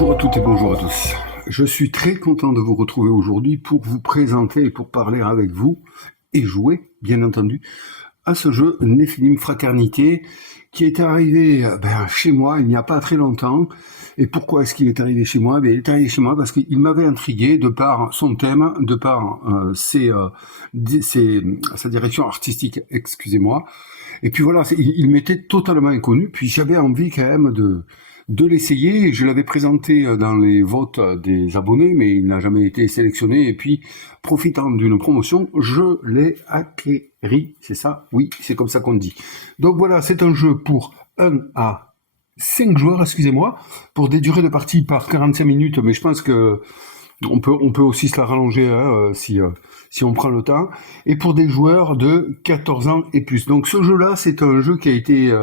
Bonjour à toutes et bonjour à tous. Je suis très content de vous retrouver aujourd'hui pour vous présenter et pour parler avec vous et jouer, bien entendu, à ce jeu Nephilim Fraternité qui est arrivé chez moi il n'y a pas très longtemps. Et pourquoi est-ce qu'il est arrivé chez moi? Il est arrivé chez moi parce qu'il m'avait intrigué de par son thème, de par sa direction artistique, excusez-moi. Et puis voilà, il m'était totalement inconnu, puis j'avais envie quand même de l'essayer. Je l'avais présenté dans les votes des abonnés, mais il n'a jamais été sélectionné. Et puis, profitant d'une promotion, je l'ai acquéri. C'est ça? Oui, c'est comme ça qu'on dit. Donc voilà, c'est un jeu pour 1 à 5 joueurs, excusez-moi, pour des durées de partie par 45 minutes, mais je pense que on peut aussi se la rallonger si on prend le temps, et pour des joueurs de 14 ans et plus. Donc ce jeu-là, c'est un jeu qui a été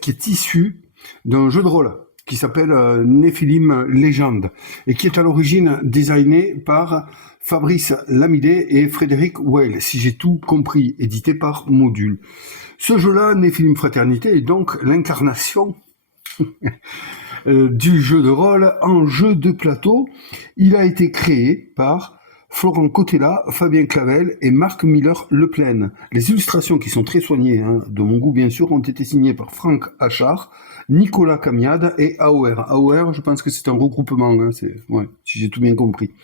qui est issu d'un jeu de rôle qui s'appelle Nephilim Legend et qui est à l'origine designé par Fabrice Lamidé et Frédéric Weil, si j'ai tout compris, édité par Module. Ce jeu-là, Nephilim Fraternité, est donc l'incarnation du jeu de rôle en jeu de plateau. Il a été créé par Florent Cotella, Fabien Clavel et Marc Miller-Leplaine. Les illustrations, qui sont très soignées, de mon goût bien sûr, ont été signées par Franck Achard, Nicolas Camiade et AOR. AOR, je pense que c'est un regroupement, si j'ai tout bien compris.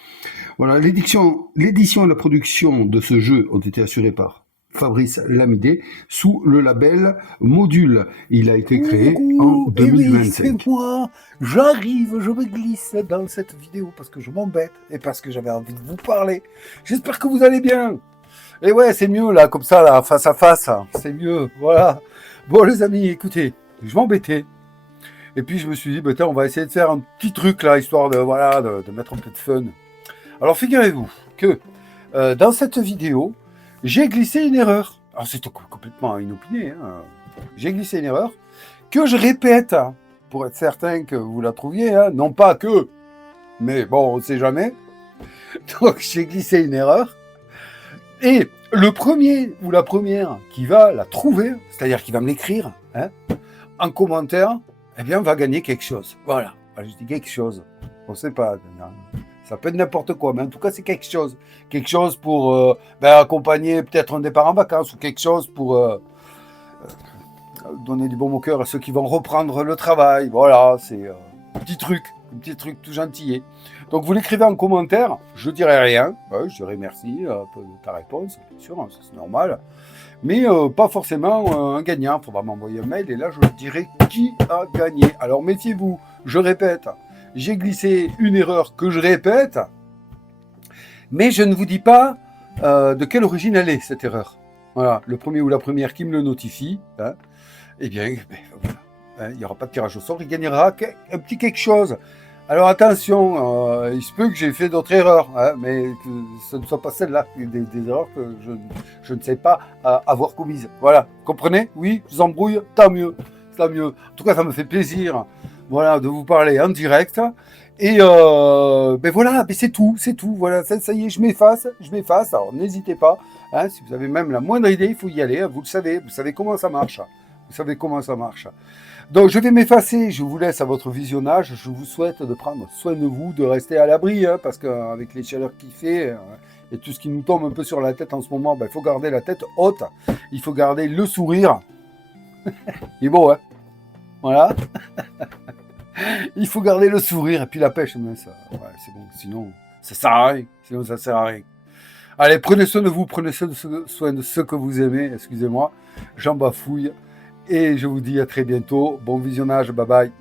Voilà, l'édition et la production de ce jeu ont été assurées par Fabrice Lamidé sous le label Module. Il a été créé en 2025. Oui, c'est moi, j'arrive, je me glisse dans cette vidéo parce que je m'embête et parce que j'avais envie de vous parler. J'espère que vous allez bien. Et ouais, c'est mieux là, comme ça, là, face à face, c'est mieux, voilà. Bon les amis, écoutez, je m'embêtais. Et puis je me suis dit, on va essayer de faire un petit truc là, histoire de mettre un peu de fun. Alors figurez-vous que dans cette vidéo, j'ai glissé une erreur. Alors c'est complètement inopiné. J'ai glissé une erreur que je répète pour être certain que vous la trouviez. Non pas que, mais bon, on ne sait jamais. Donc j'ai glissé une erreur. Et le premier ou la première qui va la trouver, c'est-à-dire qui va me l'écrire en commentaire, eh bien, va gagner quelque chose. Voilà. Je dis quelque chose. On ne sait pas. Ça peut être n'importe quoi, mais en tout cas, c'est quelque chose. Quelque chose pour accompagner peut-être un départ en vacances ou quelque chose pour donner du baume au cœur à ceux qui vont reprendre le travail. Voilà, c'est un petit truc tout gentillet. Donc, vous l'écrivez en commentaire. Je dirai rien. Je dirai merci de ta réponse, bien sûr, ça, c'est normal. Mais pas forcément un gagnant. Il faudra m'envoyer un mail et là, je dirai qui a gagné. Alors, méfiez-vous, je répète. J'ai glissé une erreur que je répète, mais je ne vous dis pas de quelle origine elle est, cette erreur. Voilà, le premier ou la première qui me le notifie, eh bien, voilà, il n'y aura pas de tirage au sort, il gagnera un petit quelque chose. Alors attention, il se peut que j'ai fait d'autres erreurs, mais que ce ne soit pas celle-là, des erreurs que je ne sais pas avoir commises. Voilà, comprenez? Oui, je vous embrouille, tant mieux. En tout cas, ça me fait plaisir. Voilà, de vous parler en direct. Et voilà, c'est tout. Voilà, ça y est, je m'efface. Alors n'hésitez pas. Si vous avez même la moindre idée, il faut y aller. Vous le savez. Vous savez comment ça marche. Donc je vais m'effacer. Je vous laisse à votre visionnage. Je vous souhaite de prendre soin de vous, de rester à l'abri, parce qu'avec les chaleurs qu'il fait et tout ce qui nous tombe un peu sur la tête en ce moment, il faut garder la tête haute. Il faut garder le sourire. Il est beau, voilà. Il faut garder le sourire et puis la pêche, mais ça, c'est bon. Sinon, ça sert à rien. Allez, prenez soin de vous, prenez soin de ceux que vous aimez. Excusez-moi, j'en bafouille et je vous dis à très bientôt. Bon visionnage, bye bye.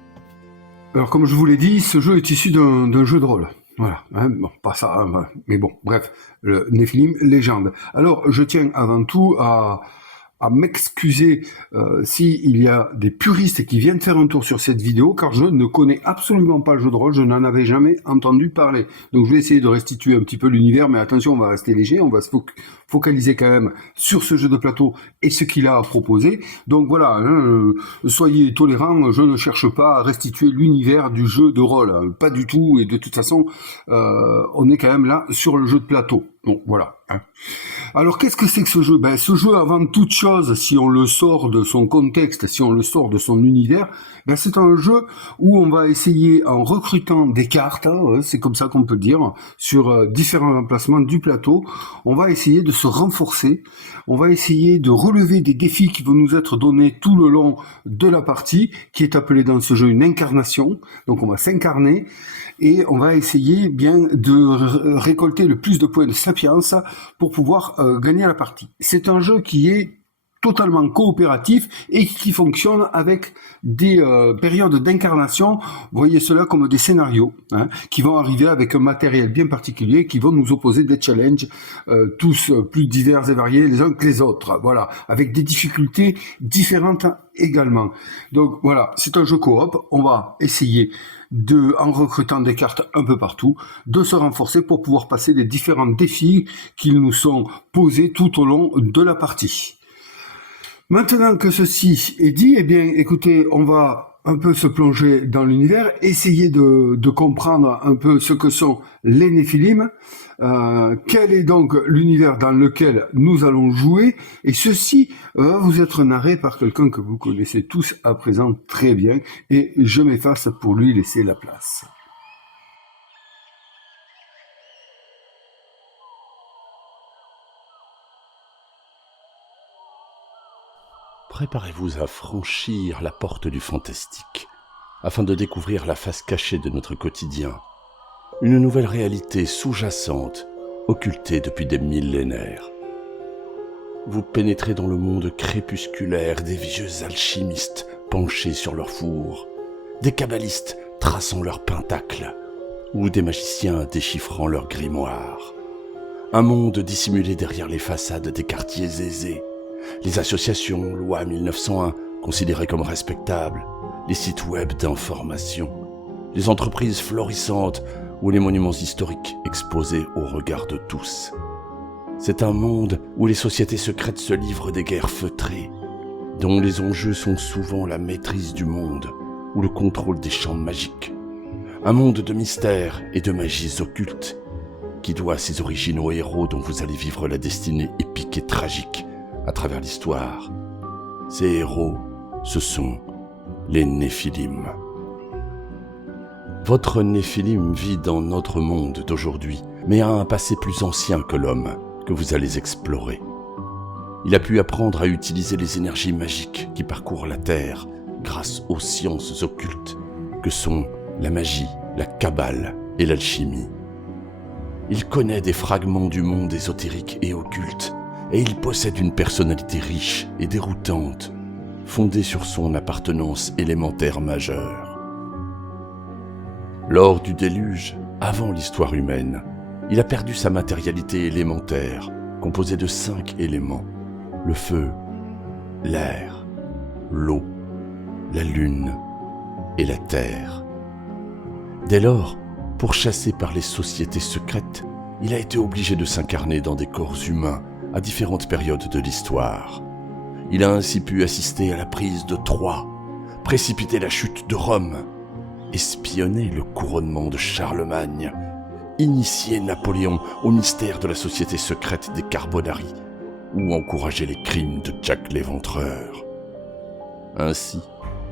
Alors, comme je vous l'ai dit, ce jeu est issu d'un jeu de rôle. Voilà, bon, pas ça, mais bon, bref, le Nephilim Légende. Alors, je tiens avant tout à m'excuser s'il y a des puristes qui viennent faire un tour sur cette vidéo, car je ne connais absolument pas le jeu de rôle, je n'en avais jamais entendu parler. Donc je vais essayer de restituer un petit peu l'univers, mais attention, on va rester léger, on va se focaliser quand même sur ce jeu de plateau et ce qu'il a à proposer. Donc voilà, soyez tolérants, je ne cherche pas à restituer l'univers du jeu de rôle, pas du tout, et de toute façon, on est quand même là sur le jeu de plateau. Donc voilà. Hein. Alors qu'est-ce que c'est que ce jeu? Ben, ce jeu, avant toute chose, si on le sort de son contexte, si on le sort de son univers, ben, c'est un jeu où on va essayer, en recrutant des cartes, hein, c'est comme ça qu'on peut dire, sur différents emplacements du plateau, on va essayer de se renforcer, on va essayer de relever des défis qui vont nous être donnés tout le long de la partie, qui est appelée dans ce jeu une incarnation. Donc on va s'incarner et on va essayer bien de récolter le plus de points de sapience pour pouvoir gagner la partie. C'est un jeu qui est totalement coopératif et qui fonctionne avec des périodes d'incarnation. Vous voyez cela comme des scénarios hein, qui vont arriver avec un matériel bien particulier, qui vont nous opposer des challenges tous plus divers et variés les uns que les autres. Voilà, avec des difficultés différentes également. Donc voilà, c'est un jeu coop. On va essayer en recrutant des cartes un peu partout, de se renforcer pour pouvoir passer les différents défis qui nous sont posés tout au long de la partie. Maintenant que ceci est dit, eh bien, écoutez, on va un peu se plonger dans l'univers, essayer de comprendre un peu ce que sont les Néphilim, quel est donc l'univers dans lequel nous allons jouer, et ceci va vous être narré par quelqu'un que vous connaissez tous à présent très bien, et je m'efface pour lui laisser la place. Préparez-vous à franchir la porte du fantastique, afin de découvrir la face cachée de notre quotidien, une nouvelle réalité sous-jacente, occultée depuis des millénaires. Vous pénétrez dans le monde crépusculaire des vieux alchimistes penchés sur leur four, des kabbalistes traçant leurs pentacles, ou des magiciens déchiffrant leurs grimoires. Un monde dissimulé derrière les façades des quartiers aisés, les associations, loi 1901, considérées comme respectables, les sites web d'information, les entreprises florissantes ou les monuments historiques exposés au regard de tous. C'est un monde où les sociétés secrètes se livrent des guerres feutrées, dont les enjeux sont souvent la maîtrise du monde ou le contrôle des champs magiques. Un monde de mystères et de magies occultes qui doit ses origines aux héros dont vous allez vivre la destinée épique et tragique à travers l'histoire. Ces héros, ce sont les Néphilim. Votre Néphilim vit dans notre monde d'aujourd'hui, mais a un passé plus ancien que l'homme que vous allez explorer. Il a pu apprendre à utiliser les énergies magiques qui parcourent la Terre grâce aux sciences occultes que sont la magie, la kabbale et l'alchimie. Il connaît des fragments du monde ésotérique et occulte, et il possède une personnalité riche et déroutante, fondée sur son appartenance élémentaire majeure. Lors du déluge, avant l'histoire humaine, il a perdu sa matérialité élémentaire, composée de 5 éléments: le feu, l'air, l'eau, la lune et la terre. Dès lors, pourchassé par les sociétés secrètes, il a été obligé de s'incarner dans des corps humains à différentes périodes de l'histoire. Il a ainsi pu assister à la prise de Troie, précipiter la chute de Rome, espionner le couronnement de Charlemagne, initier Napoléon au mystère de la société secrète des Carbonari, ou encourager les crimes de Jack l'Éventreur. Ainsi,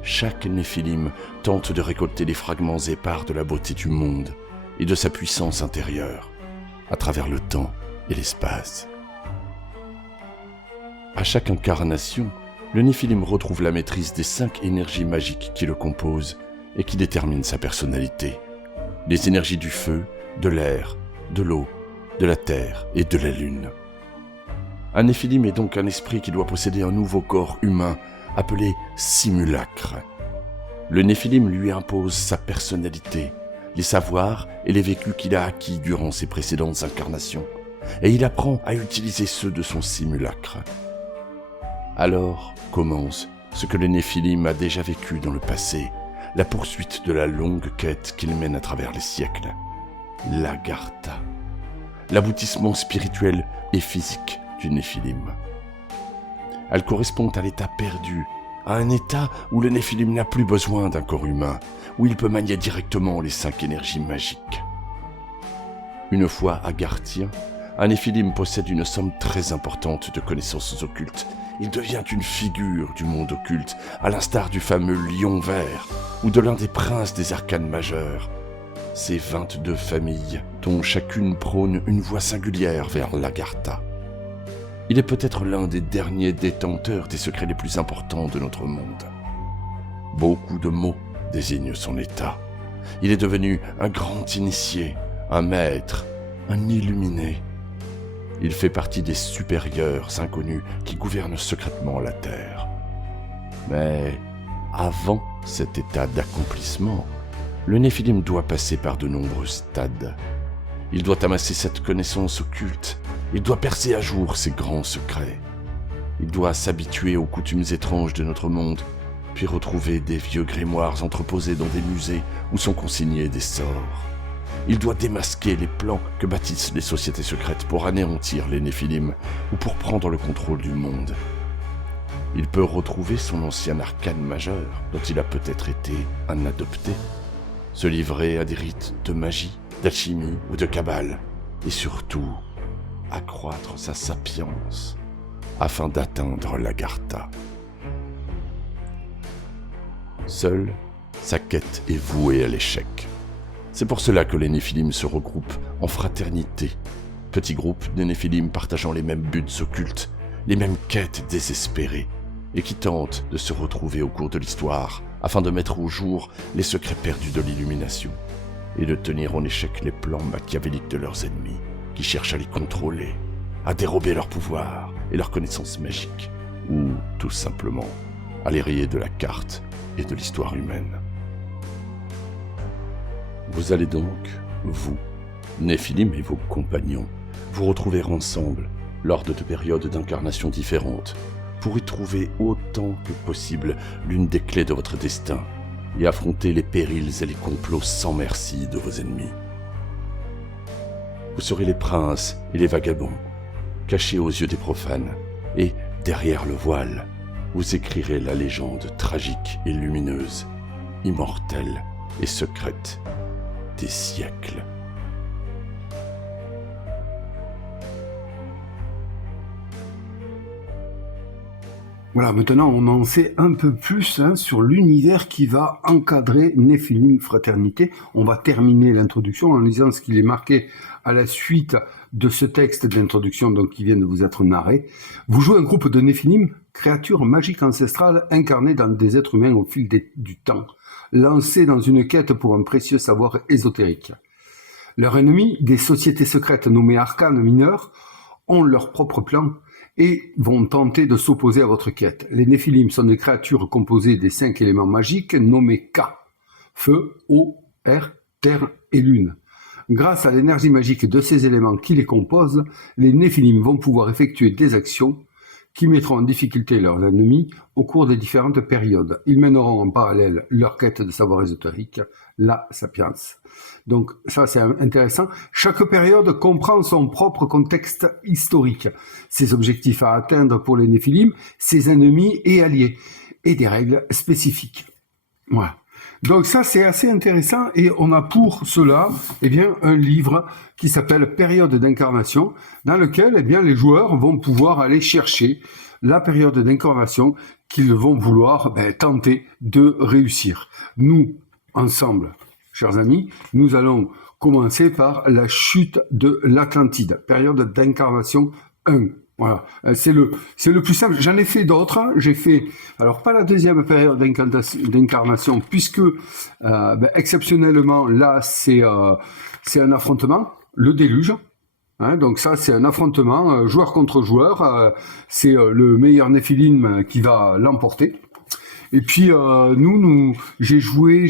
chaque Néphilim tente de récolter les fragments épars de la beauté du monde et de sa puissance intérieure, à travers le temps et l'espace. À chaque incarnation, le Néphilim retrouve la maîtrise des 5 énergies magiques qui le composent et qui déterminent sa personnalité. Les énergies du feu, de l'air, de l'eau, de la terre et de la lune. Un Néphilim est donc un esprit qui doit posséder un nouveau corps humain appelé simulacre. Le Néphilim lui impose sa personnalité, les savoirs et les vécus qu'il a acquis durant ses précédentes incarnations, et il apprend à utiliser ceux de son simulacre. Alors commence ce que le Néphilim a déjà vécu dans le passé, la poursuite de la longue quête qu'il mène à travers les siècles. L'Agartha, l'aboutissement spirituel et physique du Néphilim. Elle correspond à l'état perdu, à un état où le Néphilim n'a plus besoin d'un corps humain, où il peut manier directement les 5 énergies magiques. Une fois agarthien, un Néphilim possède une somme très importante de connaissances occultes. Il devient une figure du monde occulte, à l'instar du fameux lion vert ou de l'un des princes des arcanes majeurs. Ces 22 familles, dont chacune prône une voie singulière vers l'Agartha. Il est peut-être l'un des derniers détenteurs des secrets les plus importants de notre monde. Beaucoup de mots désignent son état. Il est devenu un grand initié, un maître, un illuminé. Il fait partie des supérieurs inconnus qui gouvernent secrètement la Terre. Mais avant cet état d'accomplissement, le Néphilim doit passer par de nombreux stades. Il doit amasser cette connaissance occulte. Il doit percer à jour ses grands secrets. Il doit s'habituer aux coutumes étranges de notre monde, puis retrouver des vieux grimoires entreposés dans des musées où sont consignés des sorts. Il doit démasquer les plans que bâtissent les sociétés secrètes pour anéantir les Néphilim ou pour prendre le contrôle du monde. Il peut retrouver son ancien arcane majeur, dont il a peut-être été un adopté, se livrer à des rites de magie, d'alchimie ou de cabale, et surtout accroître sa sapience afin d'atteindre l'Agartha. Seule, sa quête est vouée à l'échec. C'est pour cela que les Néphilim se regroupent en fraternité, petits groupes de Néphilim partageant les mêmes buts occultes, les mêmes quêtes désespérées, et qui tentent de se retrouver au cours de l'histoire afin de mettre au jour les secrets perdus de l'illumination et de tenir en échec les plans machiavéliques de leurs ennemis qui cherchent à les contrôler, à dérober leur pouvoir et leurs connaissances magiques, ou tout simplement à les rayer de la carte et de l'histoire humaine. Vous allez donc, vous, Néphilim et vos compagnons, vous retrouver ensemble lors de deux périodes d'incarnation différentes pour y trouver autant que possible l'une des clés de votre destin et affronter les périls et les complots sans merci de vos ennemis. Vous serez les princes et les vagabonds, cachés aux yeux des profanes, et derrière le voile, vous écrirez la légende tragique et lumineuse, immortelle et secrète des siècles. Voilà, maintenant on en sait un peu plus sur l'univers qui va encadrer Néphilim Fraternité. On va terminer l'introduction en lisant ce qu'il est marqué à la suite de ce texte d'introduction donc, qui vient de vous être narré. Vous jouez un groupe de Néphilim, créatures magiques ancestrales incarnées dans des êtres humains au fil du temps, lancés dans une quête pour un précieux savoir ésotérique. Leurs ennemis, des sociétés secrètes nommées arcanes mineurs, ont leur propre plan et vont tenter de s'opposer à votre quête. Les Néphilim sont des créatures composées des 5 éléments magiques nommés K, feu, eau, air, terre et lune. Grâce à l'énergie magique de ces éléments qui les composent, les Néphilim vont pouvoir effectuer des actions qui mettront en difficulté leurs ennemis au cours des différentes périodes. Ils mèneront en parallèle leur quête de savoir ésotérique, la sapience. Donc ça c'est intéressant. Chaque période comprend son propre contexte historique, ses objectifs à atteindre pour les Néphilim, ses ennemis et alliés, et des règles spécifiques. Voilà. Donc ça c'est assez intéressant et on a pour cela un livre qui s'appelle Période d'incarnation, dans lequel les joueurs vont pouvoir aller chercher la période d'incarnation qu'ils vont vouloir tenter de réussir. Nous, ensemble, chers amis, nous allons commencer par la chute de l'Atlantide, période d'incarnation 1. Voilà, c'est le plus simple. J'en ai fait d'autres. J'ai fait, alors pas la deuxième période d'incarnation, puisque exceptionnellement là c'est un affrontement, le déluge. Donc ça c'est un affrontement joueur contre joueur. C'est le meilleur Néphilim qui va l'emporter. Et puis j'ai joué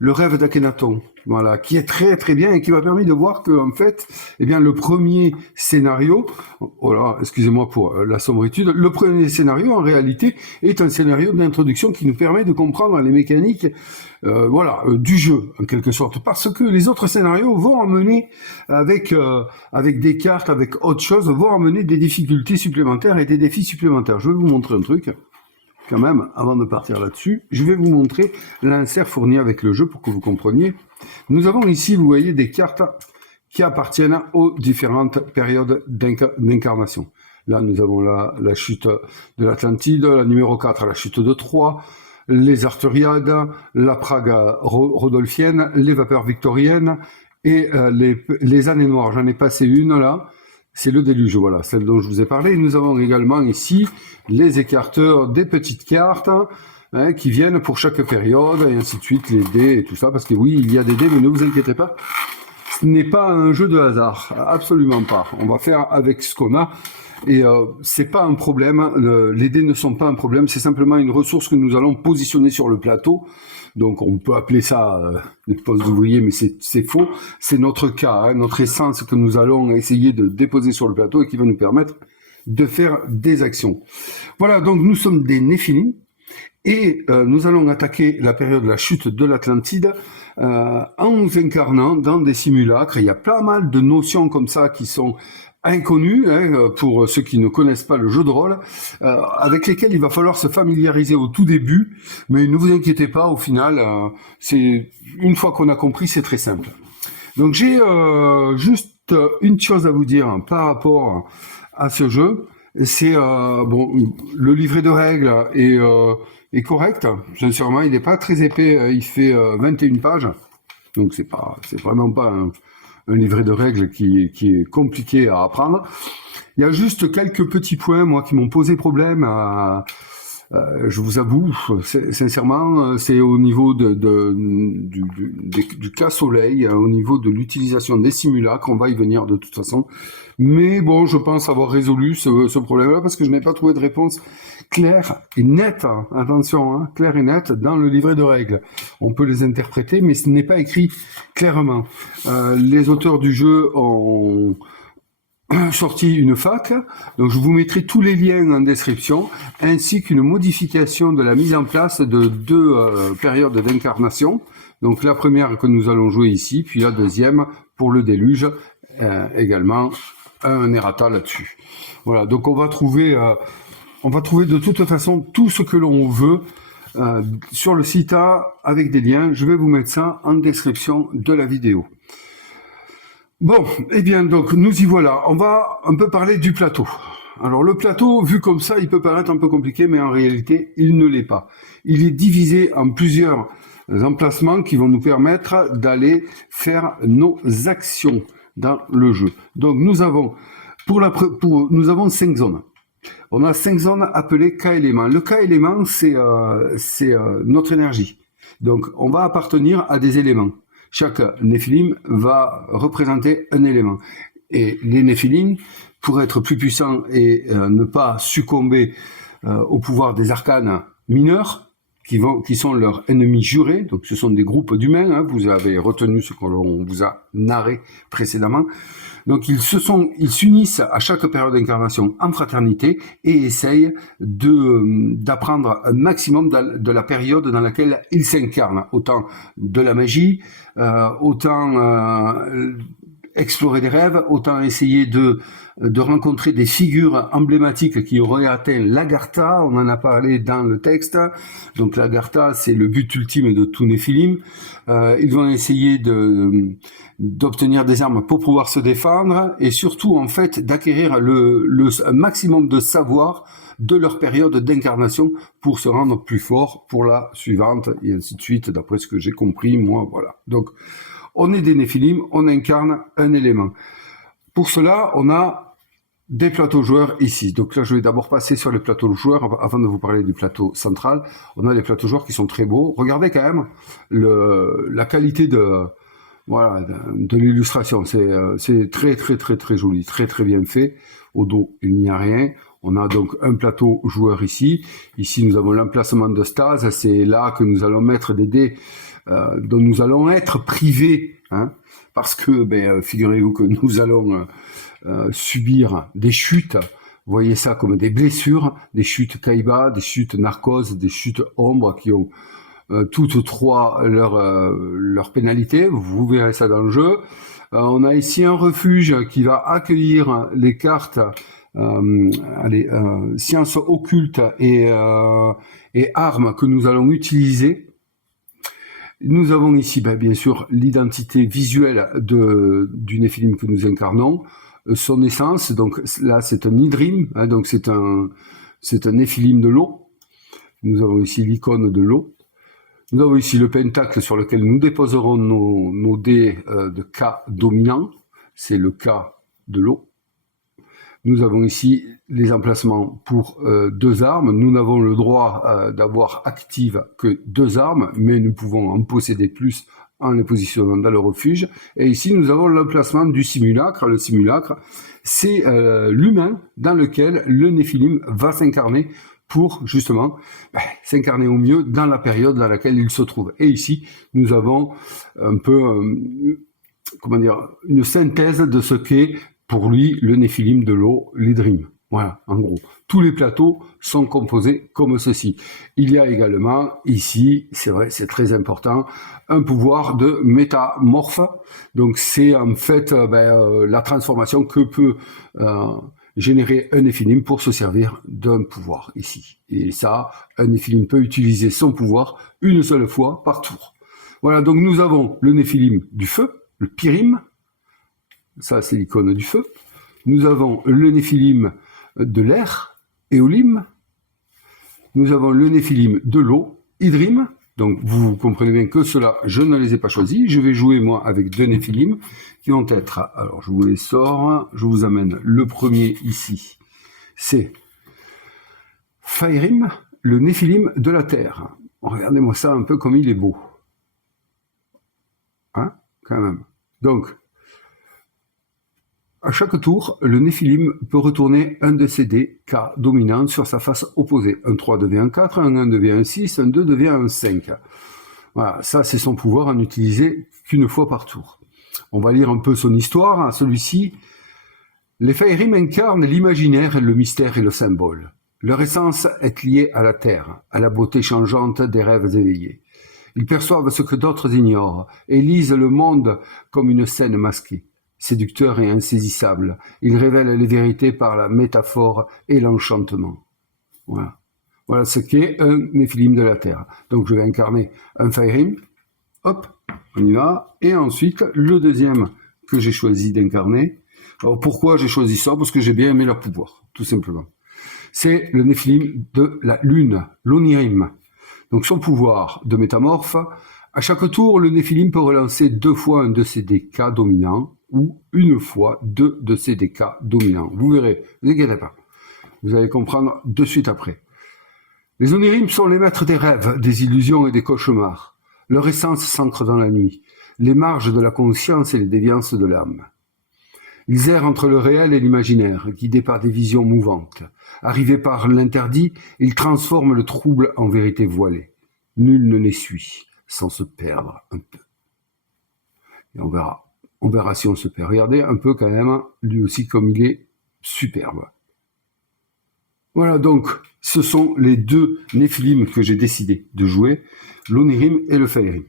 le rêve d'Akhenaton, voilà, qui est très très bien et qui m'a permis de voir que en fait, le premier scénario, excusez-moi pour la sombritude, le premier scénario en réalité est un scénario d'introduction qui nous permet de comprendre les mécaniques, du jeu en quelque sorte, parce que les autres scénarios vont amener avec des cartes, avec autre chose, vont amener des difficultés supplémentaires et des défis supplémentaires. Je vais vous montrer un truc. Quand même, avant de partir là-dessus, je vais vous montrer l'insert fourni avec le jeu pour que vous compreniez. Nous avons ici, vous voyez, des cartes qui appartiennent aux différentes périodes d'incarnation. Là, nous avons la chute de l'Atlantide, la numéro 4, la chute de Troie, les Arthuriades, la Prague rodolphienne, les vapeurs victoriennes et les années noires. J'en ai passé une là, c'est le déluge, voilà, celle dont je vous ai parlé. Et nous avons également ici les écarteurs des petites cartes qui viennent pour chaque période, et ainsi de suite, les dés et tout ça, parce que oui, il y a des dés, mais ne vous inquiétez pas, ce n'est pas un jeu de hasard, absolument pas. On va faire avec ce qu'on a. Et c'est pas un problème, les dés ne sont pas un problème, c'est simplement une ressource que nous allons positionner sur le plateau. Donc on peut appeler ça des postes d'ouvriers, mais c'est faux. C'est notre cas, notre essence que nous allons essayer de déposer sur le plateau et qui va nous permettre de faire des actions. Voilà, donc nous sommes des Néphilim et nous allons attaquer la période de la chute de l'Atlantide en nous incarnant dans des simulacres. Il y a pas mal de notions comme ça qui sont inconnues pour ceux qui ne connaissent pas le jeu de rôle, avec lesquels il va falloir se familiariser au tout début, mais ne vous inquiétez pas, au final, c'est une fois qu'on a compris, c'est très simple. Donc j'ai juste une chose à vous dire par rapport à ce jeu, c'est bon, le livret de règles est correct, sincèrement, il n'est pas très épais, il fait 21 pages, donc c'est vraiment pas un livret de règles qui est compliqué à apprendre. Il y a juste quelques petits points, moi, qui m'ont posé problème. Je vous avoue, sincèrement, c'est au niveau du cas soleil, au niveau de l'utilisation des simulacres. On va y venir de toute façon. Mais bon, je pense avoir résolu ce problème-là parce que je n'ai pas trouvé de réponse claire et nette, attention, claire et nette dans le livret de règles. On peut les interpréter, mais ce n'est pas écrit clairement. Les auteurs du jeu ont sorti une fac, donc je vous mettrai tous les liens en description, ainsi qu'une modification de la mise en place de deux périodes d'incarnation. Donc la première que nous allons jouer ici, puis la deuxième pour le déluge, également un errata là-dessus. Voilà, donc on va trouver de toute façon tout ce que l'on veut sur le site avec des liens. Je vais vous mettre ça en description de la vidéo. Bon, eh bien donc nous y voilà. On va un peu parler du plateau. Alors le plateau, vu comme ça, il peut paraître un peu compliqué, mais en réalité, il ne l'est pas. Il est divisé en plusieurs emplacements qui vont nous permettre d'aller faire nos actions dans le jeu. Donc nous avons nous avons 5 zones. On a 5 zones appelées K-éléments. Le K-élément, c'est notre énergie. Donc on va appartenir à des éléments. Chaque Néphilim va représenter un élément. Et les Néphilim, pour être plus puissants et ne pas succomber au pouvoir des arcanes mineurs, qui sont leurs ennemis jurés, donc ce sont des groupes d'humains, vous avez retenu ce qu'on vous a narré précédemment. Donc ils s'unissent à chaque période d'incarnation en fraternité et essayent d'apprendre un maximum de la période dans laquelle ils s'incarnent, autant de la magie, autant explorer des rêves, autant essayer de rencontrer des figures emblématiques qui auraient atteint l'Agartha. On en a parlé dans le texte. Donc l'Agartha, c'est le but ultime de tous Néphilim. Ils vont essayer d'obtenir des armes pour pouvoir se défendre et surtout en fait d'acquérir un maximum de savoir de leur période d'incarnation pour se rendre plus fort pour la suivante et ainsi de suite, d'après ce que j'ai compris, moi, voilà. Donc on est des Néphilim, on incarne un élément. Pour cela, on a des plateaux joueurs ici. Donc là, je vais d'abord passer sur les plateaux joueurs avant de vous parler du plateau central. On a des plateaux joueurs qui sont très beaux. Regardez quand même la qualité de l'illustration. C'est très, très, très, très joli, très, très bien fait. Au dos, il n'y a rien. On a donc un plateau joueur ici. Ici, nous avons l'emplacement de stase. C'est là que nous allons mettre des dés dont nous allons être privés, parce que figurez-vous que nous allons subir des chutes. Vous voyez ça comme des blessures, des chutes Kaiba, des chutes Narcose, des chutes Ombre qui ont toutes trois leur pénalité. Vous verrez ça dans le jeu. On a ici un refuge qui va accueillir les cartes sciences occultes et armes que nous allons utiliser. Nous avons ici, bien sûr, l'identité visuelle du Néphilim que nous incarnons, son essence. Donc là, c'est un Idrim, hein, donc c'est un Néphilim de l'eau. Nous avons ici l'icône de l'eau. Nous avons ici le pentacle sur lequel nous déposerons nos dés de K dominant. C'est le K de l'eau. Nous avons ici les emplacements pour 2 armes. Nous n'avons le droit d'avoir active que 2 armes, mais nous pouvons en posséder plus en les positionnant dans le refuge. Et ici, nous avons l'emplacement du simulacre. Le simulacre, c'est l'humain dans lequel le Néphilim va s'incarner pour justement s'incarner au mieux dans la période dans laquelle il se trouve. Et ici, nous avons un peu, une synthèse de ce qu'est pour lui le Néphilim de l'eau, l'Idrim. Voilà, en gros. Tous les plateaux sont composés comme ceci. Il y a également ici, c'est vrai, c'est très important, un pouvoir de métamorphe. Donc c'est en fait la transformation que peut générer un Néphilim pour se servir d'un pouvoir ici. Et ça, un Néphilim peut utiliser son pouvoir une seule fois par tour. Voilà, donc nous avons le Néphilim du feu, le Pirim. Ça, c'est l'icône du feu. Nous avons le Néphilim de l'air, Éolim. Nous avons le Néphilim de l'eau, Idrim. Donc, vous comprenez bien que ceux-là, je ne les ai pas choisis. Je vais jouer, moi, avec 2 Néphilim qui vont être... Alors, je vous les sors. Je vous amène le premier ici. C'est Fairim, le Néphilim de la terre. Regardez-moi ça un peu comme il est beau. Hein, quand même. Donc, à chaque tour, le Néphilim peut retourner un de ses dés K dominant sur sa face opposée. Un 3 devient un 4, un 1 devient un 6, un 2 devient un 5. Voilà, ça c'est son pouvoir à n'utiliser qu'une fois par tour. On va lire un peu son histoire à celui-ci. Les Fairim incarnent l'imaginaire, le mystère et le symbole. Leur essence est liée à la terre, à la beauté changeante des rêves éveillés. Ils perçoivent ce que d'autres ignorent et lisent le monde comme une scène masquée. Séducteur et insaisissable, il révèle les vérités par la métaphore et l'enchantement. Voilà. Voilà ce qu'est un Néphilim de la Terre. Donc je vais incarner un Fairim. Hop, on y va. Et ensuite, le deuxième que j'ai choisi d'incarner. Alors pourquoi j'ai choisi ça? Parce que j'ai bien aimé leur pouvoir, tout simplement. C'est le Néphilim de la Lune, l'Onirim. Donc son pouvoir de métamorphe. À chaque tour, le Néphilim peut relancer 2 fois un de ses dés K dominants ou une fois 2 de ses dés K dominants. Vous verrez, ne vous inquiétez pas. Vous allez comprendre de suite après. Les Onirim sont les maîtres des rêves, des illusions et des cauchemars. Leur essence s'ancre dans la nuit, les marges de la conscience et les déviances de l'âme. Ils errent entre le réel et l'imaginaire, guidés par des visions mouvantes. Arrivés par l'interdit, ils transforment le trouble en vérité voilée. Nul ne les suit, sans se perdre un peu. Et on verra. On verra si on se perd. Regardez un peu quand même, lui aussi comme il est superbe. Voilà, donc, ce sont les 2 Néphilim que j'ai décidé de jouer, l'Onirim et le Fairim.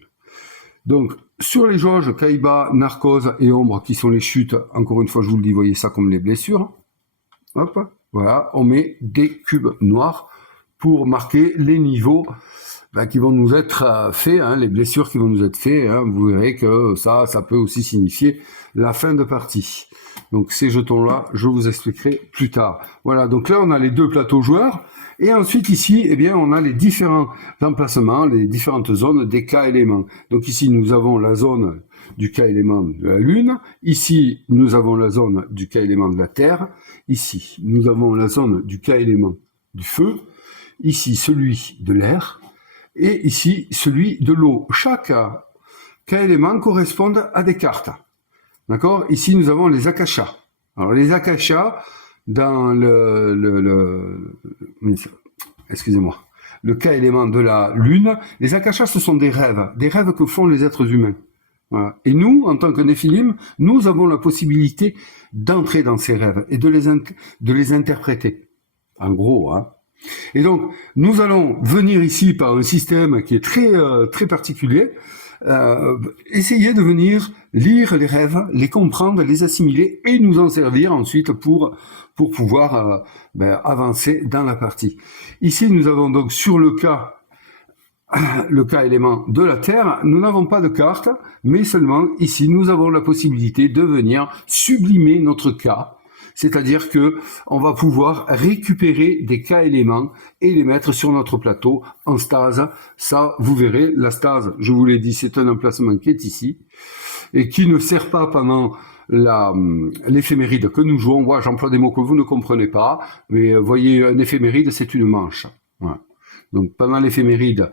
Donc, sur les jauges, Kaiba, Narcose et Ombre, qui sont les chutes, encore une fois, je vous le dis, voyez ça comme les blessures. Hop, voilà, on met des cubes noirs pour marquer les niveaux qui vont nous être faits, hein, les blessures qui vont nous être faites. Hein, vous verrez que ça peut aussi signifier la fin de partie. Donc ces jetons-là, je vous expliquerai plus tard. Voilà, donc là on a les 2 plateaux joueurs. Et ensuite ici, eh bien, on a les différents emplacements, les différentes zones des K-éléments. Donc ici, nous avons la zone du K-élément de la Lune. Ici, nous avons la zone du K-élément de la Terre. Ici, nous avons la zone du K-élément du feu. Ici, celui de l'air. Et ici, celui de l'eau. Chaque K-élément correspond à des cartes. D'accord? Ici, nous avons les Akashas. Alors, les Akashas, dans excusez-moi, le K-élément de la Lune, les Akashas, ce sont des rêves que font les êtres humains. Voilà. Et nous, en tant que Néphilim, nous avons la possibilité d'entrer dans ces rêves et de les interpréter. En gros, hein. Et donc, nous allons venir ici par un système qui est très particulier, essayer de venir lire les rêves, les comprendre, les assimiler et nous en servir ensuite pour pouvoir avancer dans la partie. Ici, nous avons donc sur le cas le cas élément de la Terre, nous n'avons pas de carte, mais seulement ici, nous avons la possibilité de venir sublimer notre cas. C'est-à-dire que on va pouvoir récupérer des cas éléments et les mettre sur notre plateau en stase. Ça, vous verrez, la stase, je vous l'ai dit, c'est un emplacement qui est ici et qui ne sert pas pendant l'éphéméride que nous jouons. Voilà, j'emploie des mots que vous ne comprenez pas, mais voyez, un éphéméride, c'est une manche. Voilà. Donc pendant l'éphéméride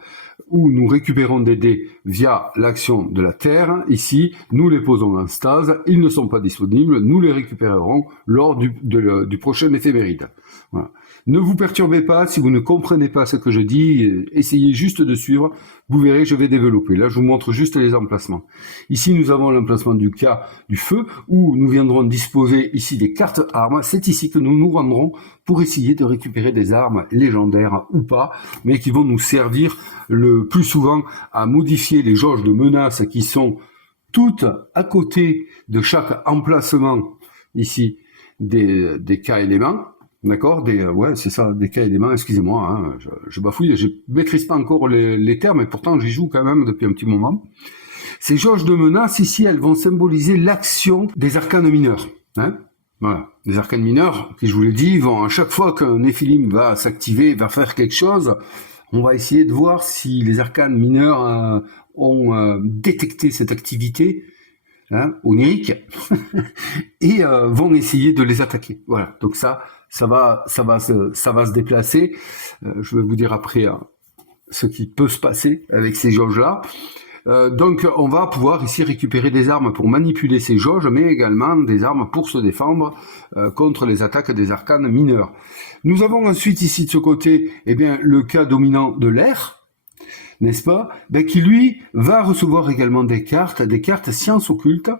où nous récupérons des dés via l'action de la Terre, ici, nous les posons en stase, ils ne sont pas disponibles, nous les récupérerons lors du prochain éphéméride. Voilà. Ne vous perturbez pas, si vous ne comprenez pas ce que je dis, essayez juste de suivre, vous verrez, je vais développer. Là, je vous montre juste les emplacements. Ici, nous avons l'emplacement du cas du feu, où nous viendrons disposer ici des cartes armes. C'est ici que nous nous rendrons pour essayer de récupérer des armes légendaires ou pas, mais qui vont nous servir le plus souvent à modifier les jauges de menaces qui sont toutes à côté de chaque emplacement ici des cas éléments. D'accord, ouais, c'est ça, des cas éléments, excusez-moi, hein, je bafouille, je maîtrise pas encore les termes, et pourtant j'y joue quand même depuis un petit moment. Ces jauges de menaces, ici, elles vont symboliser l'action des arcanes mineurs. Hein, voilà, les arcanes mineurs, qui je vous l'ai dit, vont à chaque fois qu'un Néphilim va s'activer, va faire quelque chose, on va essayer de voir si les arcanes mineurs ont détecté cette activité, hein, onirique, et vont essayer de les attaquer. Voilà, donc ça va se déplacer. Je vais vous dire après ce qui peut se passer avec ces jauges-là. Donc on va pouvoir ici récupérer des armes pour manipuler ces jauges, mais également des armes pour se défendre contre les attaques des arcanes mineurs. Nous avons ensuite ici de ce côté, eh bien, le cas dominant de l'air, n'est-ce pas, qui lui va recevoir également des cartes sciences occultes,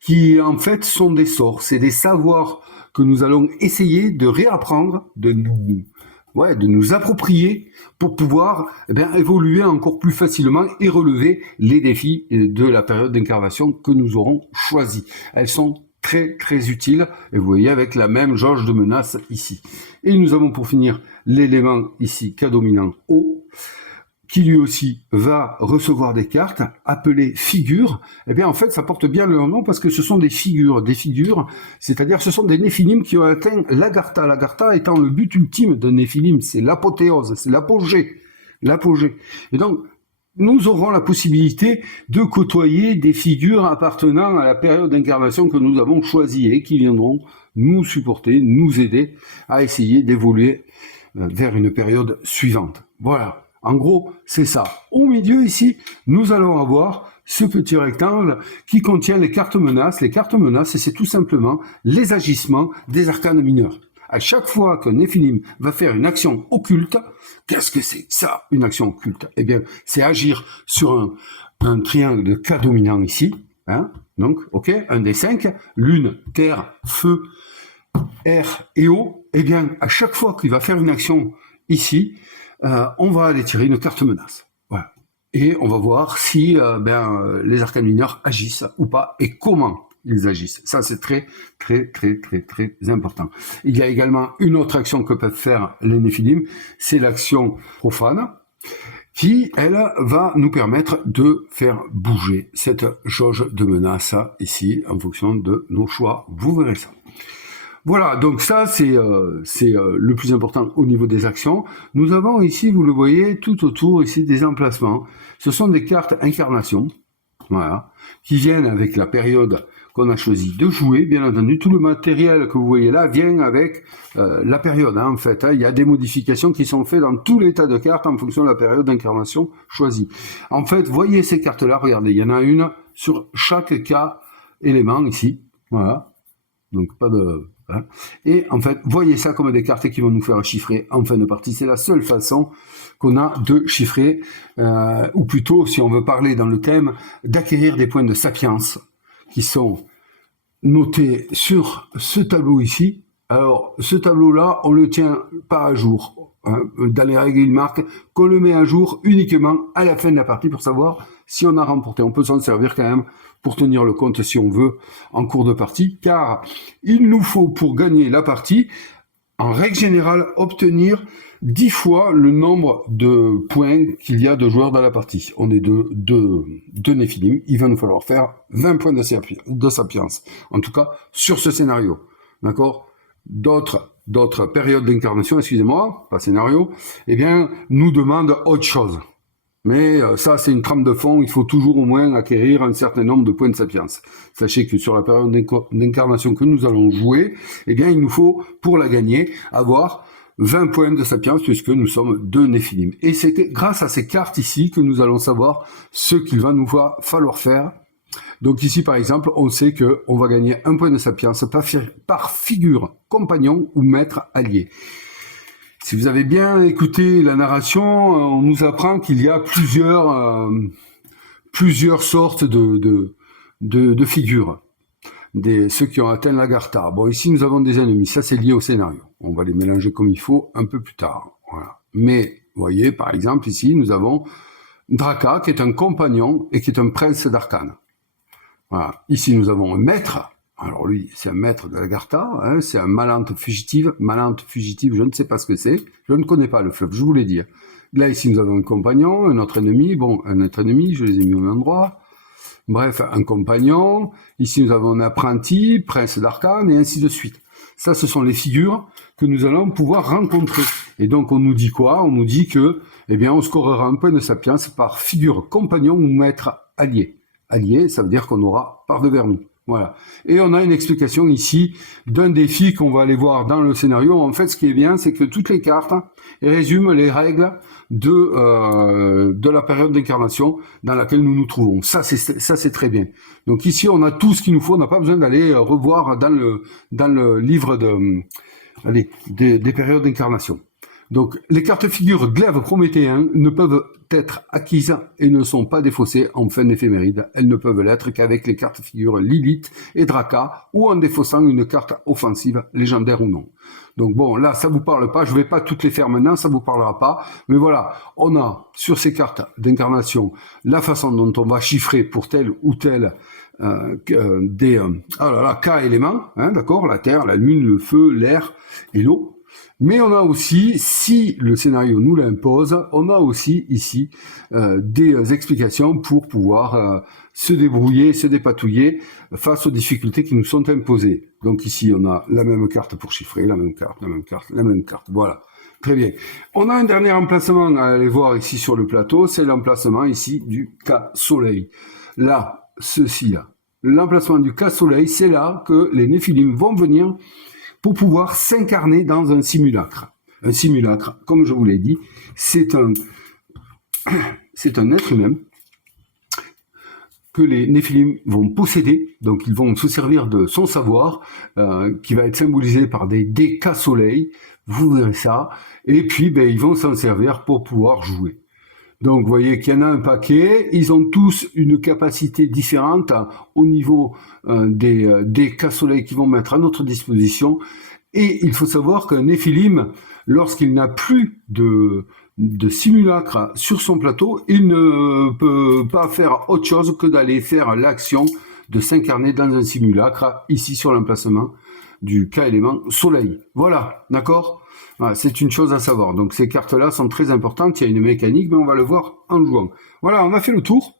qui en fait sont des sorts, c'est des savoirs que nous allons essayer de réapprendre, de nous approprier pour pouvoir évoluer encore plus facilement et relever les défis de la période d'incarnation que nous aurons choisi. Elles sont très très utiles, et vous voyez avec la même jauge de menace ici. Et nous avons pour finir l'élément ici, cas dominant eau, qui lui aussi va recevoir des cartes appelées figures. Eh bien, en fait, ça porte bien leur nom parce que ce sont des figures, c'est-à-dire ce sont des Néphilim qui ont atteint l'Agartha. L'Agartha étant le but ultime de Néphilim, c'est l'apothéose, c'est l'apogée. Et donc, nous aurons la possibilité de côtoyer des figures appartenant à la période d'incarnation que nous avons choisie et qui viendront nous supporter, nous aider à essayer d'évoluer vers une période suivante. Voilà. En gros, c'est ça. Au milieu, ici, nous allons avoir ce petit rectangle qui contient les cartes menaces. Les cartes menaces, c'est tout simplement les agissements des arcanes mineurs. À chaque fois qu'un Néphilim va faire une action occulte, qu'est-ce que c'est ça, une action occulte? Eh bien, c'est agir sur un triangle de cas dominant ici. Hein, donc, ok, un des 5, lune, terre, feu, air et eau. Eh bien, à chaque fois qu'il va faire une action ici, on va aller tirer une carte menace. Voilà. Et on va voir si les arcanes mineurs agissent ou pas et comment ils agissent. Ça, c'est très, très, très, très, très important. Il y a également une autre action que peuvent faire les Néphilim, c'est l'action profane, qui, elle, va nous permettre de faire bouger cette jauge de menace ici, en fonction de nos choix. Vous verrez ça. Voilà, donc ça, c'est le plus important au niveau des actions. Nous avons ici, vous le voyez, tout autour ici des emplacements. Ce sont des cartes incarnation, voilà, qui viennent avec la période qu'on a choisi de jouer. Bien entendu, tout le matériel que vous voyez là vient avec la période. Hein, en fait, hein, il y a des modifications qui sont faites dans tout l'état de cartes en fonction de la période d'incarnation choisie. En fait, voyez ces cartes-là, regardez, il y en a une sur chaque cas élément ici. Voilà, donc pas de... Hein. Et en fait, voyez ça comme des cartes qui vont nous faire chiffrer en fin de partie. C'est la seule façon qu'on a de chiffrer, ou plutôt, si on veut parler dans le thème, d'acquérir des points de sapience qui sont notés sur ce tableau ici. Alors, ce tableau-là, on le tient pas à jour. Hein. Dans les règles, il marque qu'on le met à jour uniquement à la fin de la partie pour savoir si on a remporté. On peut s'en servir quand même pour tenir le compte si on veut en cours de partie, car il nous faut pour gagner la partie en règle générale, obtenir 10 fois le nombre de points qu'il y a de joueurs dans la partie. On est deux Néphilim, il va nous falloir faire 20 points de sapiens. En tout cas, sur ce scénario. D'accord ? D'autres périodes d'incarnation, excusez-moi, pas scénario, eh bien, nous demandent autre chose. Mais ça, c'est une trame de fond, il faut toujours au moins acquérir un certain nombre de points de sapiens. Sachez que sur la période d'incarnation que nous allons jouer, eh bien, il nous faut, pour la gagner, avoir 20 points de sapiens, puisque nous sommes 2 Néphilim. Et c'est grâce à ces cartes ici que nous allons savoir ce qu'il va nous falloir faire. Donc ici, par exemple, on sait qu'on va gagner 1 point de sapiens par figure, compagnon ou maître allié. Si vous avez bien écouté la narration, on nous apprend qu'il y a plusieurs sortes de figures. Ceux qui ont atteint l'Agartha. Bon, ici, nous avons des ennemis. Ça, c'est lié au scénario. On va les mélanger comme il faut un peu plus tard. Voilà. Mais, vous voyez, par exemple, ici, nous avons Draka, qui est un compagnon et qui est un prince d'Arcane. Voilà. Ici, nous avons un maître. Alors lui, c'est un maître de l'Agartha, hein, c'est un Malante fugitive. Malante fugitive, je ne sais pas ce que c'est. Je ne connais pas le fleuve, je vous l'ai dit. Là, ici, nous avons un compagnon, un autre ennemi. Bon, un autre ennemi, je les ai mis au même endroit. Bref, un compagnon. Ici, nous avons un apprenti, prince d'Arcane, et ainsi de suite. Ça, ce sont les figures que nous allons pouvoir rencontrer. Et donc, on nous dit quoi ? On nous dit que, eh bien, on scorera un point de sapiens par figure compagnon ou maître allié. Allié, ça veut dire qu'on aura par devers nous. Voilà. Et on a une explication ici d'un défi qu'on va aller voir dans le scénario. En fait, ce qui est bien, c'est que toutes les cartes résument les règles de la période d'incarnation dans laquelle nous nous trouvons. Ça, c'est très bien. Donc ici, on a tout ce qu'il nous faut. On n'a pas besoin d'aller revoir dans le livre des périodes d'incarnation. Donc, les cartes figures glaive prométhéen ne peuvent être acquises et ne sont pas défaussées en fin d'éphéméride. Elles ne peuvent l'être qu'avec les cartes figures Lilith et Draka ou en défaussant une carte offensive, légendaire ou non. Donc bon, là, ça vous parle pas. Je vais pas toutes les faire maintenant, ça vous parlera pas. Mais voilà, on a sur ces cartes d'incarnation la façon dont on va chiffrer pour tel ou tel K-éléments, hein, d'accord, la terre, la lune, le feu, l'air et l'eau. Mais on a aussi, si le scénario nous l'impose, on a aussi ici des explications pour pouvoir se débrouiller, se dépatouiller face aux difficultés qui nous sont imposées. Donc ici, on a la même carte pour chiffrer, la même carte. Voilà, très bien. On a un dernier emplacement à aller voir ici sur le plateau, c'est l'emplacement ici du K-Soleil. Là, ceci-là. L'emplacement du K-Soleil, c'est là que les Néphilim vont venir pour pouvoir s'incarner dans un simulacre. Un simulacre, comme je vous l'ai dit, c'est un être humain que les Néphilim vont posséder, donc ils vont se servir de son savoir, qui va être symbolisé par des K-Soleil, vous verrez ça, et puis ils vont s'en servir pour pouvoir jouer. Donc, vous voyez qu'il y en a un paquet. Ils ont tous une capacité différente au niveau des K-Soleil qui vont mettre à notre disposition. Et il faut savoir qu'un Néphilim, lorsqu'il n'a plus de simulacre sur son plateau, il ne peut pas faire autre chose que d'aller faire l'action de s'incarner dans un simulacre, ici sur l'emplacement du K-élément Soleil. Voilà, d'accord ? Voilà, c'est une chose à savoir. Donc ces cartes-là sont très importantes, il y a une mécanique, mais on va le voir en jouant. Voilà, on a fait le tour.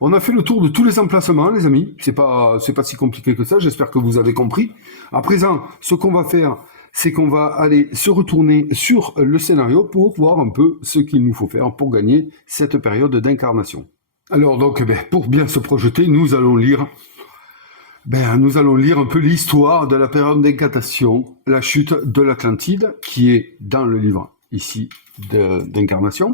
On a fait le tour de tous les emplacements, les amis. C'est pas si compliqué que ça, j'espère que vous avez compris. À présent, ce qu'on va faire, c'est qu'on va aller se retourner sur le scénario pour voir un peu ce qu'il nous faut faire pour gagner cette période d'incarnation. Alors donc, pour bien se projeter, nous allons lire un peu l'histoire de la période d'incarnation, la chute de l'Atlantide, qui est dans le livre ici d'incarnation.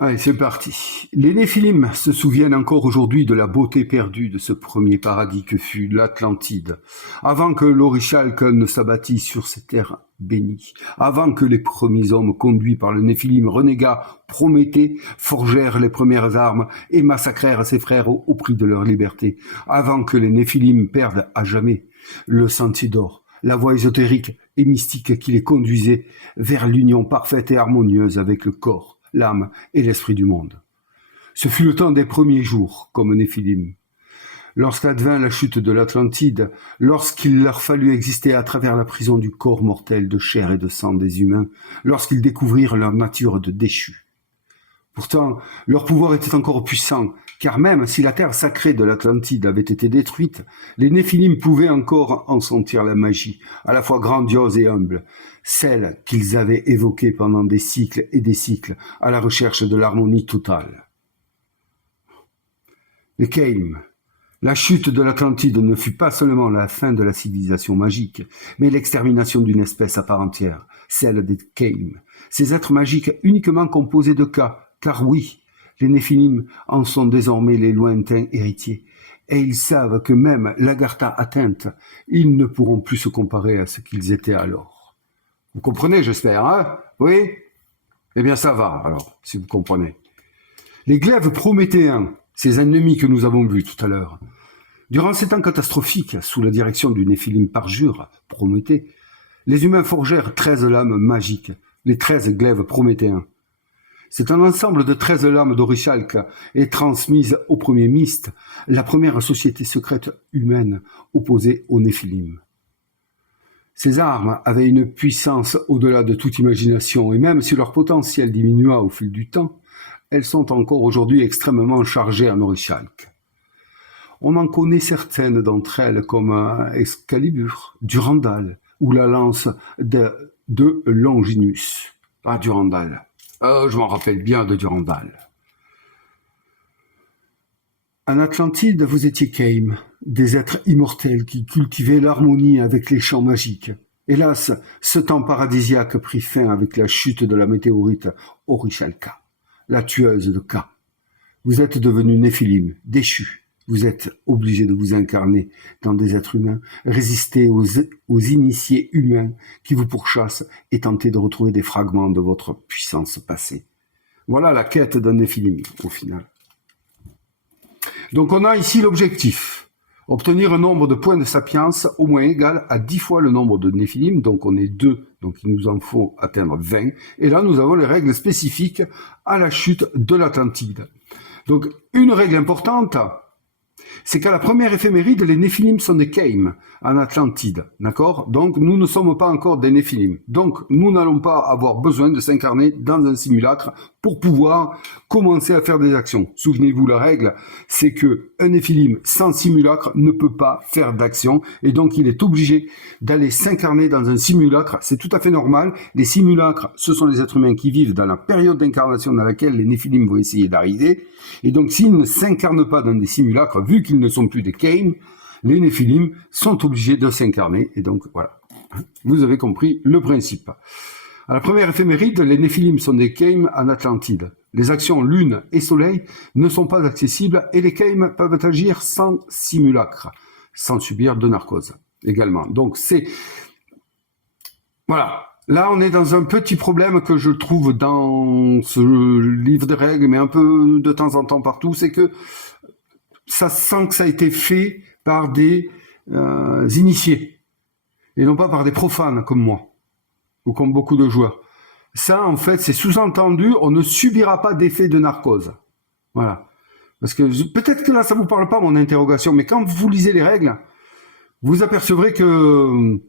Allez, c'est parti. Les Néphilim se souviennent encore aujourd'hui de la beauté perdue de ce premier paradis que fut l'Atlantide, avant que l'Orichalque ne s'abattît sur ces terres bénies, avant que les premiers hommes conduits par le Néphilim renégat Prométhée forgèrent les premières armes et massacrèrent ses frères au prix de leur liberté, avant que les Néphilim perdent à jamais le sentier d'or, la voie ésotérique et mystique qui les conduisait vers l'union parfaite et harmonieuse avec le corps, l'âme et l'esprit du monde. Ce fut le temps des premiers jours, comme Néphilim. lorsqu'advint la chute de l'Atlantide, lorsqu'il leur fallut exister à travers la prison du corps mortel de chair et de sang des humains, lorsqu'ils découvrirent leur nature de déchus. Pourtant, leur pouvoir était encore puissant, car même si la terre sacrée de l'Atlantide avait été détruite, les Néphilim pouvaient encore en sentir la magie, à la fois grandiose et humble, celle qu'ils avaient évoquée pendant des cycles et des cycles, à la recherche de l'harmonie totale. Les Caïm. La chute de l'Atlantide ne fut pas seulement la fin de la civilisation magique, mais l'extermination d'une espèce à part entière, celle des Caïm. Ces êtres magiques uniquement composés de Ka, car oui, les Néphilim en sont désormais les lointains héritiers, et ils savent que même l'Agartha atteinte, ils ne pourront plus se comparer à ce qu'ils étaient alors. Vous comprenez, j'espère, hein? Oui? Eh bien, ça va, alors, si vous comprenez. Les glaives prométhéens, ces ennemis que nous avons vus tout à l'heure, durant ces temps catastrophiques, sous la direction du Néphilim parjure, Prométhée, les humains forgèrent 13 lames magiques, les 13 glaives prométhéens. C'est un ensemble de 13 lames d'Orichalque et transmises au premier Myste, la première société secrète humaine opposée aux Néphilim. Ces armes avaient une puissance au-delà de toute imagination, et même si leur potentiel diminua au fil du temps, elles sont encore aujourd'hui extrêmement chargées en Orichalque. On en connaît certaines d'entre elles comme Excalibur, Durandal, ou la lance de Longinus. Ah, Durandal. Je m'en rappelle bien de Durandal. En Atlantide, vous étiez Caïm, des êtres immortels qui cultivaient l'harmonie avec les champs magiques. Hélas, ce temps paradisiaque prit fin avec la chute de la météorite Orichalca, la tueuse de Ka. Vous êtes devenus Néphilim, déchus. Vous êtes obligés de vous incarner dans des êtres humains, résister aux initiés humains qui vous pourchassent et tenter de retrouver des fragments de votre puissance passée. Voilà la quête d'un Néphilim, au final. Donc on a ici l'objectif, obtenir un nombre de points de sapience au moins égal à 10 fois le nombre de Néphilim, donc on est 2, donc il nous en faut atteindre 20, et là nous avons les règles spécifiques à la chute de l'Atlantide. Donc une règle importante, c'est qu'à la première éphéméride, les Néphilim sont des Caïm en Atlantide, d'accord? Donc, nous ne sommes pas encore des Néphilim. Donc, nous n'allons pas avoir besoin de s'incarner dans un simulacre pour pouvoir commencer à faire des actions. Souvenez-vous, la règle, c'est que un Néphilim sans simulacre ne peut pas faire d'action, et donc il est obligé d'aller s'incarner dans un simulacre. C'est tout à fait normal. Les simulacres, ce sont les êtres humains qui vivent dans la période d'incarnation dans laquelle les Néphilim vont essayer d'arriver. Et donc, s'ils ne s'incarnent pas dans des simulacres, vu qu'ils ne sont plus des Caïm, les Néphilim sont obligés de s'incarner. Et donc, voilà. Vous avez compris le principe. À la première éphéméride, les Néphilim sont des Caïm en Atlantide. Les actions Lune et Soleil ne sont pas accessibles et les Caïm peuvent agir sans simulacre, sans subir de narcose également. Donc, c'est... Voilà. Là, on est dans un petit problème que je trouve dans ce livre de règles, mais un peu de temps en temps partout, c'est que ça sent que ça a été fait par des initiés, et non pas par des profanes comme moi, ou comme beaucoup de joueurs. Ça, en fait, c'est sous-entendu, on ne subira pas d'effet de narcose. Voilà. Parce que peut-être que là, ça vous parle pas, mon interrogation, mais quand vous lisez les règles, vous apercevrez que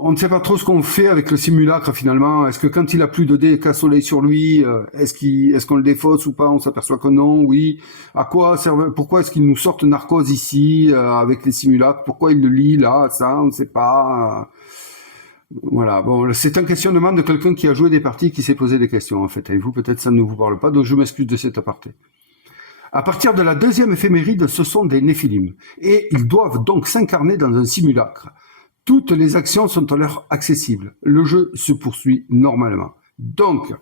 on ne sait pas trop ce qu'on fait avec le simulacre finalement. Est-ce que quand il a plus de dés qu'à soleil sur lui, est-ce qu'on le défausse ou pas? On s'aperçoit que non, oui. À quoi servent? Pourquoi est-ce qu'ils nous sortent narcose ici avec les simulacres? Pourquoi ils le lient là? Ça, on ne sait pas. Voilà. Bon, c'est un questionnement de quelqu'un qui a joué des parties, qui s'est posé des questions en fait. Et vous, peut-être ça ne vous parle pas, donc je m'excuse de cet aparté. À partir de la deuxième éphéméride, ce sont des Néphilim. Et ils doivent donc s'incarner dans un simulacre. Toutes les actions sont alors accessibles. Le jeu se poursuit normalement. Donc,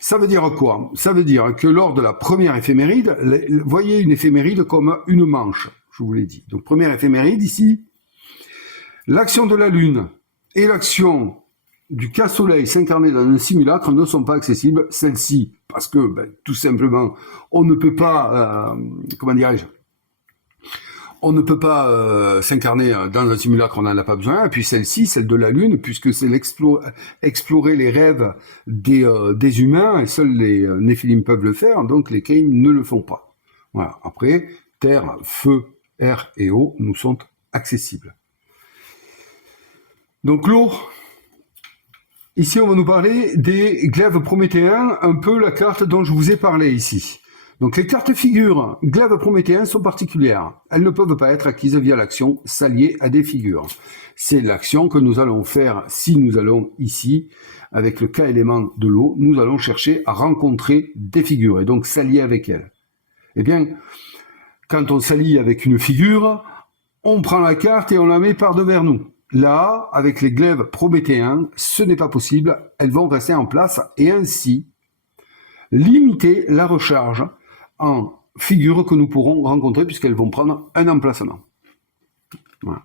ça veut dire quoi? Ça veut dire que lors de la première éphéméride, voyez une éphéméride comme une manche, je vous l'ai dit. Donc, première éphéméride ici, l'action de la Lune et l'action du Cas-Soleil s'incarner dans un simulacre ne sont pas accessibles. Celle-ci, parce que, tout simplement, on ne peut pas, comment dirais-je, on ne peut pas s'incarner dans un simulacre, on n'en a pas besoin. Et puis celle-ci, celle de la Lune, puisque c'est explorer les rêves des humains, et seuls les Néphilim peuvent le faire, donc les Caïm ne le font pas. Voilà. Après, terre, feu, air et eau nous sont accessibles. Donc l'eau, ici on va nous parler des glaives prométhéens, un peu la carte dont je vous ai parlé ici. Donc les cartes figures glaives prométhéens sont particulières. Elles ne peuvent pas être acquises via l'action s'allier à des figures. C'est l'action que nous allons faire si nous allons ici, avec le cas élément de l'eau, nous allons chercher à rencontrer des figures et donc s'allier avec elles. Eh bien, quand on s'allie avec une figure, on prend la carte et on la met par devers nous. Là, avec les glaives prométhéens, ce n'est pas possible, elles vont rester en place et ainsi limiter la recharge en figures que nous pourrons rencontrer puisqu'elles vont prendre un emplacement. Voilà.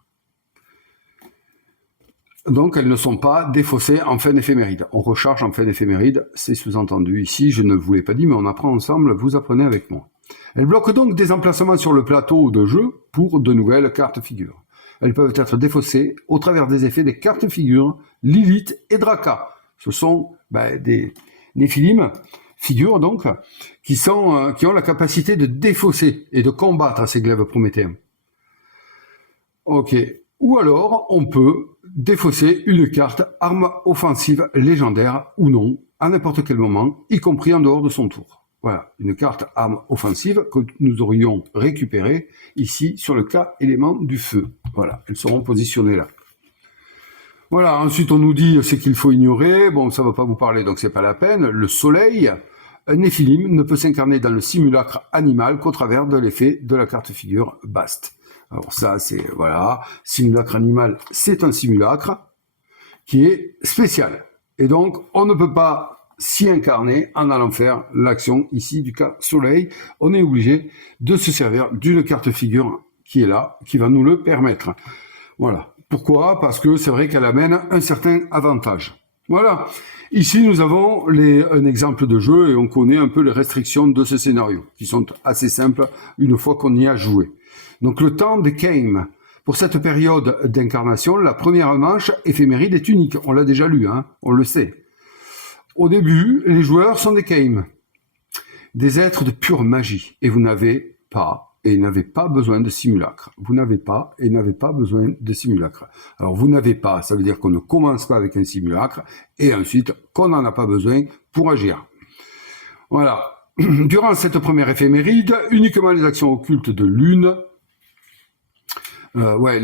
Donc elles ne sont pas défaussées en fin d'éphéméride. On recharge en fin d'éphéméride, c'est sous-entendu ici, je ne vous l'ai pas dit, mais on apprend ensemble, vous apprenez avec moi. Elles bloquent donc des emplacements sur le plateau de jeu pour de nouvelles cartes figures. Elles peuvent être défaussées au travers des effets des cartes figures Lilith et Draka. Ce sont des Néphilim, figures donc, qui ont la capacité de défausser et de combattre ces glaives prométhéens. Ok. Ou alors, on peut défausser une carte arme offensive légendaire ou non, à n'importe quel moment, y compris en dehors de son tour. Voilà, une carte arme offensive que nous aurions récupérée ici sur le cas élément du feu. Voilà, elles seront positionnées là. Voilà, ensuite on nous dit ce qu'il faut ignorer. Bon, ça ne va pas vous parler, donc c'est pas la peine. Le soleil, un Néphilim ne peut s'incarner dans le simulacre animal qu'au travers de l'effet de la carte figure Bast. Alors ça, c'est, voilà, simulacre animal, c'est un simulacre qui est spécial. Et donc, on ne peut pas s'y incarner en allant faire l'action ici du cas soleil. On est obligé de se servir d'une carte figure qui est là, qui va nous le permettre. Voilà. Pourquoi? Parce que c'est vrai qu'elle amène un certain avantage. Voilà. Ici, nous avons un exemple de jeu et on connaît un peu les restrictions de ce scénario, qui sont assez simples une fois qu'on y a joué. Donc le temps des Keim. Pour cette période d'incarnation, la première manche éphéméride est unique. On l'a déjà lu, hein, on le sait. Au début, les joueurs sont des Keim, des êtres de pure magie. Et vous n'avez pas besoin de simulacre. Vous n'avez pas besoin de simulacre. Alors vous n'avez pas, ça veut dire qu'on ne commence pas avec un simulacre et ensuite qu'on n'en a pas besoin pour agir. Voilà. Durant cette première éphéméride, uniquement les actions occultes de lune, uniquement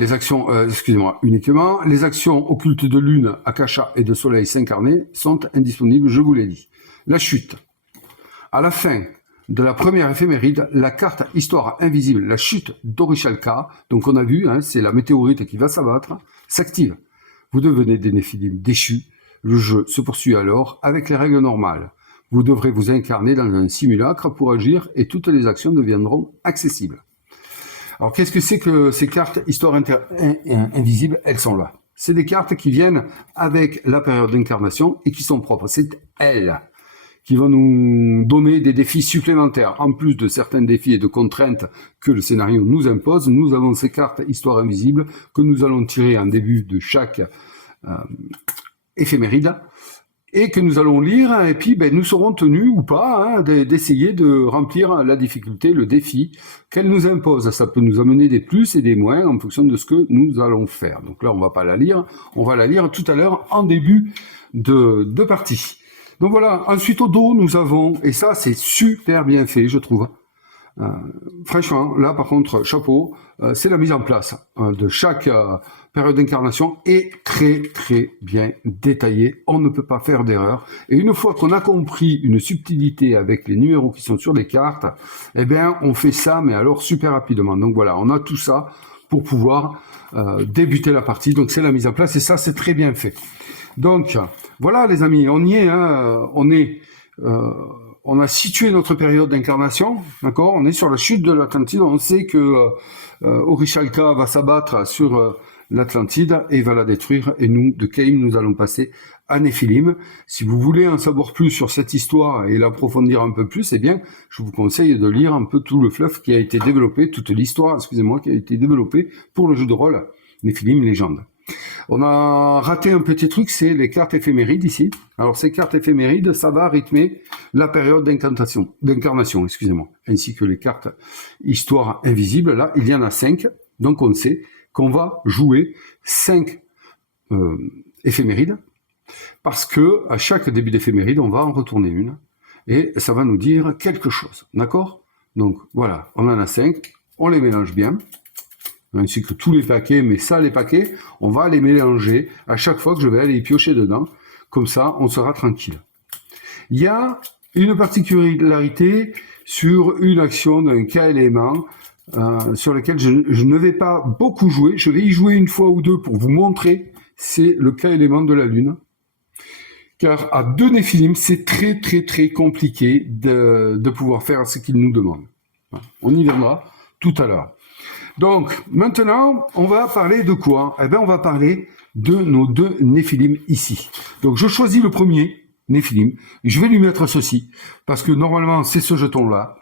les actions occultes de lune, Akasha et de soleil s'incarner sont indisponibles, je vous l'ai dit. La chute. À la fin de la première éphéméride, la carte Histoire invisible, la chute d'Orichalka, donc on a vu, hein, c'est la météorite qui va s'abattre, s'active. Vous devenez des Néphilim déchus. Le jeu se poursuit alors avec les règles normales. Vous devrez vous incarner dans un simulacre pour agir et toutes les actions deviendront accessibles. Alors qu'est-ce que c'est que ces cartes Histoire invisible? Elles sont là. C'est des cartes qui viennent avec la période d'incarnation et qui sont propres. C'est elles qui vont nous donner des défis supplémentaires. En plus de certains défis et de contraintes que le scénario nous impose, nous avons ces cartes Histoire invisible que nous allons tirer en début de chaque éphéméride et que nous allons lire, et puis nous serons tenus ou pas d'essayer de remplir la difficulté, le défi qu'elle nous impose. Ça peut nous amener des plus et des moins en fonction de ce que nous allons faire. Donc là, on va pas la lire, on va la lire tout à l'heure en début de partie. Donc voilà, ensuite au dos, nous avons, et ça c'est super bien fait, je trouve. Franchement, là par contre, chapeau, c'est la mise en place de chaque période d'incarnation est très très bien détaillée. On ne peut pas faire d'erreur. Et une fois qu'on a compris une subtilité avec les numéros qui sont sur les cartes, eh bien on fait ça, mais alors super rapidement. Donc voilà, on a tout ça pour pouvoir débuter la partie. Donc c'est la mise en place et ça c'est très bien fait. Donc voilà les amis, on y est, hein, on a situé notre période d'incarnation, d'accord? On est sur la chute de l'Atlantide, on sait que Orichalka va s'abattre sur l'Atlantide et va la détruire, et nous, de Keim, nous allons passer à Néphilim. Si vous voulez en savoir plus sur cette histoire et l'approfondir un peu plus, eh bien, je vous conseille de lire un peu tout le fluff qui a été développé, toute l'histoire, excusez-moi, qui a été développée pour le jeu de rôle Néphilim Légende. On a raté un petit truc, c'est les cartes éphémérides ici. Alors ces cartes éphémérides, ça va rythmer la période d'incarnation, excusez-moi, ainsi que les cartes histoire invisible. Là, il y en a 5, donc on sait qu'on va jouer 5 éphémérides, parce que à chaque début d'éphéméride, on va en retourner une, et ça va nous dire quelque chose, d'accord? Donc voilà, on en a 5, on les mélange bien, ainsi que tous les paquets, mais ça, les paquets, on va les mélanger à chaque fois que je vais aller y piocher dedans, comme ça, on sera tranquille. Il y a une particularité sur une action d'un cas élément, sur lequel je ne vais pas beaucoup jouer, je vais y jouer une fois ou deux pour vous montrer, c'est le cas élément de la Lune. Car à 2 Néphilim, c'est très très très compliqué de pouvoir faire ce qu'il nous demande. On y viendra tout à l'heure. Donc, maintenant, on va parler de quoi? Eh bien, on va parler de nos 2 Néphilim ici. Donc, je choisis le premier Néphilim. Je vais lui mettre ceci, parce que normalement, c'est ce jeton-là.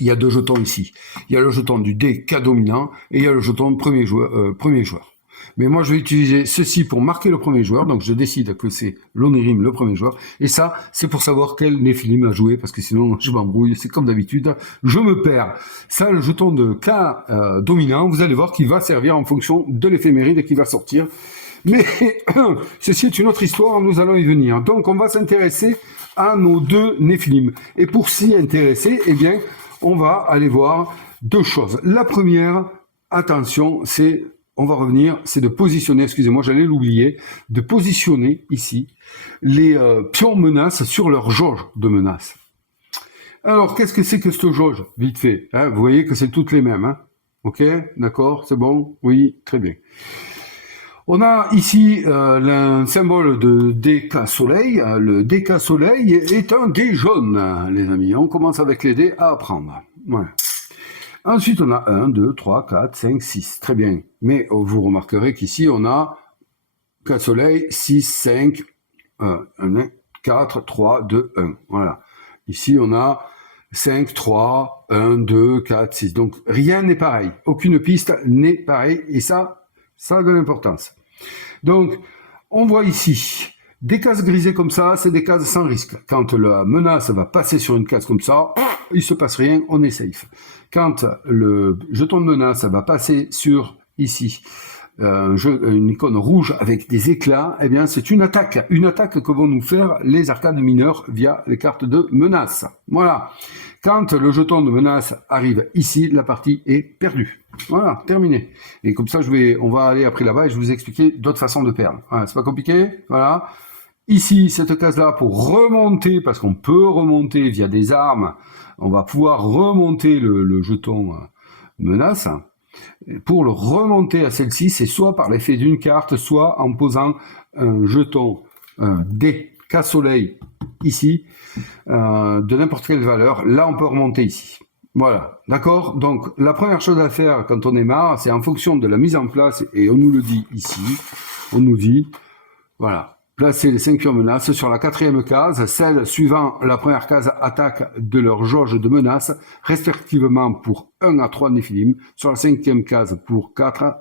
Il y a 2 jetons ici. Il y a le jeton du dé K dominant et il y a le jeton de premier joueur. Mais moi, je vais utiliser ceci pour marquer le premier joueur. Donc, je décide que c'est l'Onirim, le premier joueur. Et ça, c'est pour savoir quel Néphilim a joué, parce que sinon, je m'embrouille. C'est comme d'habitude, je me perds. Ça, le jeton de K dominant, vous allez voir qu'il va servir en fonction de l'éphéméride qui va sortir. Mais ceci est une autre histoire, nous allons y venir. Donc, on va s'intéresser à nos 2 Néphilim. Et pour s'y intéresser, eh bien, on va aller voir 2 choses. La première, attention, on va revenir, c'est de positionner, excusez-moi, j'allais l'oublier, de positionner ici les pions menaces sur leur jauge de menace. Alors, qu'est-ce que c'est que cette jauge, vite fait, hein? Vous voyez que c'est toutes les mêmes, hein? Ok, d'accord, c'est bon? Oui, très bien. On a ici un symbole de DK Soleil. Le DK Soleil est un dé jaune, les amis. On commence avec les dés à apprendre. Voilà. Ensuite, on a 1, 2, 3, 4, 5, 6. Très bien. Mais vous remarquerez qu'ici, on a K Soleil, 6, 5, 1, 4, 3, 2, 1. Voilà. Ici, on a 5, 3, 1, 2, 4, 6. Donc, rien n'est pareil. Aucune piste n'est pareille. Et ça a de l'importance. Donc, on voit ici des cases grisées comme ça, c'est des cases sans risque. Quand la menace va passer sur une case comme ça, il se passe rien, on est safe. Quand le jeton de menace va passer sur ici une icône rouge avec des éclats, eh bien c'est une attaque que vont nous faire les arcanes mineurs via les cartes de menace. Voilà. Quand le jeton de menace arrive ici, la partie est perdue. Voilà, terminé. Et comme ça, on va aller après là-bas et je vais vous expliquer d'autres façons de perdre. Voilà, c'est pas compliqué. Voilà. Ici, cette case-là, pour remonter, parce qu'on peut remonter via des armes, on va pouvoir remonter le jeton menace. Pour le remonter à celle-ci, c'est soit par l'effet d'une carte, soit en posant un jeton DK Soleil ici, de n'importe quelle valeur. Là, on peut remonter ici. Voilà, d'accord? Donc, la première chose à faire quand on est marre, c'est en fonction de la mise en place, et on nous le dit ici, on nous dit, voilà, placer les 5 pions menaces sur la 4e case, celle suivant la première case attaque de leur jauge de menace, respectivement pour 1 à 3 Néphilim, sur la 5e case pour 4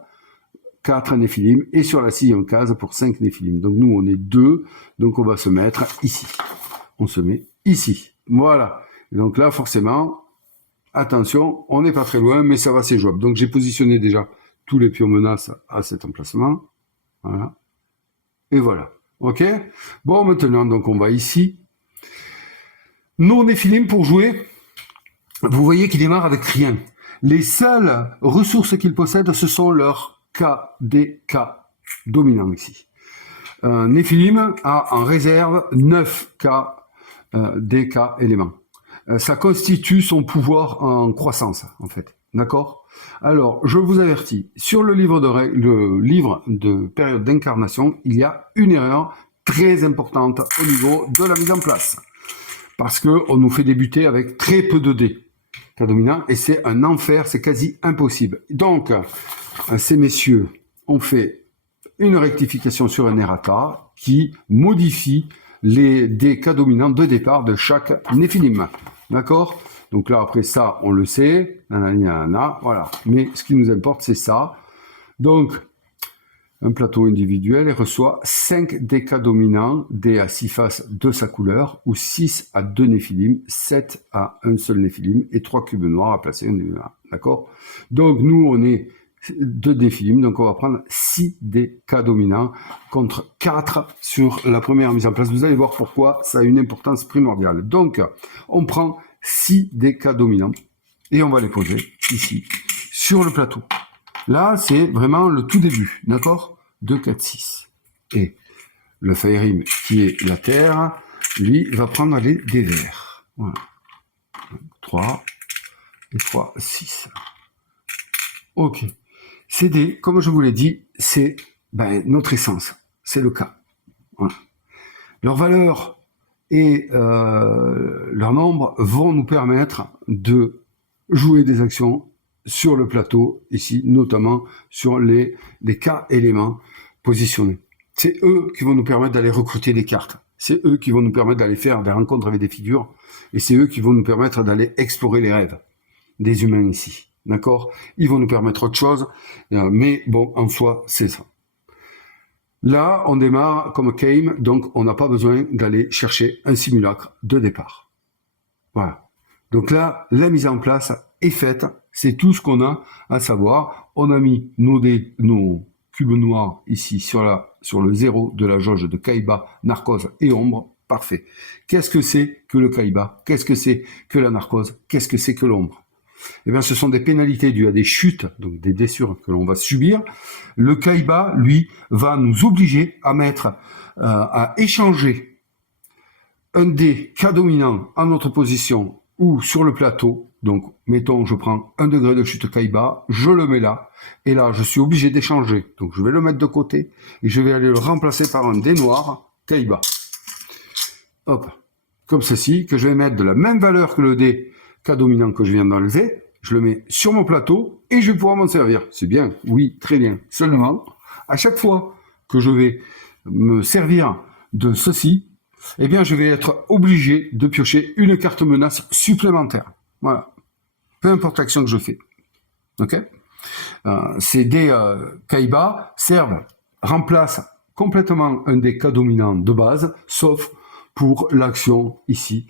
Néphilim, et sur la 6e case pour 5 Néphilim. Donc nous, on est 2, donc on va se mettre ici. On se met ici. Voilà. Et donc là, forcément, attention, on n'est pas très loin, mais ça va, c'est jouable. Donc j'ai positionné déjà tous les pions menaces à cet emplacement. Voilà. Et voilà. Ok? Bon, maintenant, donc on va ici. Nos Néphilim pour jouer, vous voyez qu'il démarre avec rien. Les seules ressources qu'ils possèdent, ce sont leurs KDK dominants ici. Néphilim a en réserve 9 DK éléments. Ça constitue son pouvoir en croissance, en fait. D'accord? Alors, je vous avertis, sur le livre de période d'incarnation, il y a une erreur très importante au niveau de la mise en place. Parce qu'on nous fait débuter avec très peu de dés, cas dominant, et c'est un enfer, c'est quasi impossible. Donc, ces messieurs ont fait une rectification sur un errata qui modifie les dés cas dominants de départ de chaque Néphilim. D'accord? Donc là, après ça, on le sait. Nanana, voilà. Mais ce qui nous importe, c'est ça. Donc, un plateau individuel et reçoit 5 décas dominants, D à 6 faces de sa couleur, ou 6 à 2 néphilim, 7 à un seul néphilim, et 3 cubes noirs à placer un décas. D'accord? Donc nous, on est 2 néphilim, donc on va prendre 6 décas dominants contre 4 sur la première mise en place. Vous allez voir pourquoi ça a une importance primordiale. Donc, on prend 6 décas dominants et on va les poser ici, sur le plateau. Là, c'est vraiment le tout début, d'accord? 2, 4, 6. Et le Fairim, qui est la terre, lui, va prendre des verts. Voilà. 3, et 3, 6. Ok. C'est comme je vous l'ai dit, c'est notre essence. C'est le cas. Voilà. Leur valeur et leur nombre vont nous permettre de jouer des actions sur le plateau, ici, notamment sur les cas éléments positionnés. C'est eux qui vont nous permettre d'aller recruter des cartes. C'est eux qui vont nous permettre d'aller faire des rencontres avec des figures. Et c'est eux qui vont nous permettre d'aller explorer les rêves des humains ici. D'accord? Ils vont nous permettre autre chose. Mais bon, en soi, c'est ça. Là, on démarre comme Keim, donc on n'a pas besoin d'aller chercher un simulacre de départ. Voilà. Donc là, la mise en place est faite. C'est tout ce qu'on a à savoir. On a mis nos cubes noirs ici sur le 0 de la jauge de Kaiba, narcose et ombre. Parfait. Qu'est-ce que c'est que le Kaiba? Qu'est-ce que c'est que la narcose? Qu'est-ce que c'est que l'ombre? Eh bien, ce sont des pénalités dues à des chutes, donc des blessures que l'on va subir. Le Kaiba, lui, va nous obliger à à échanger un des cas dominants à notre position ou sur le plateau. Donc, mettons, je prends 1 degré de chute Kaiba, je le mets là, et là, je suis obligé d'échanger. Donc, je vais le mettre de côté, et je vais aller le remplacer par un dé noir Kaiba. Hop, comme ceci, que je vais mettre de la même valeur que le dé cas dominant que je viens d'enlever, je le mets sur mon plateau, et je vais pouvoir m'en servir. C'est bien, oui, très bien. Seulement, à chaque fois que je vais me servir de ceci, eh bien, je vais être obligé de piocher une carte menace supplémentaire. Voilà. Peu importe l'action que je fais. Ok? Ces dés Kaiba remplacent complètement un des cas dominants de base, sauf pour l'action ici,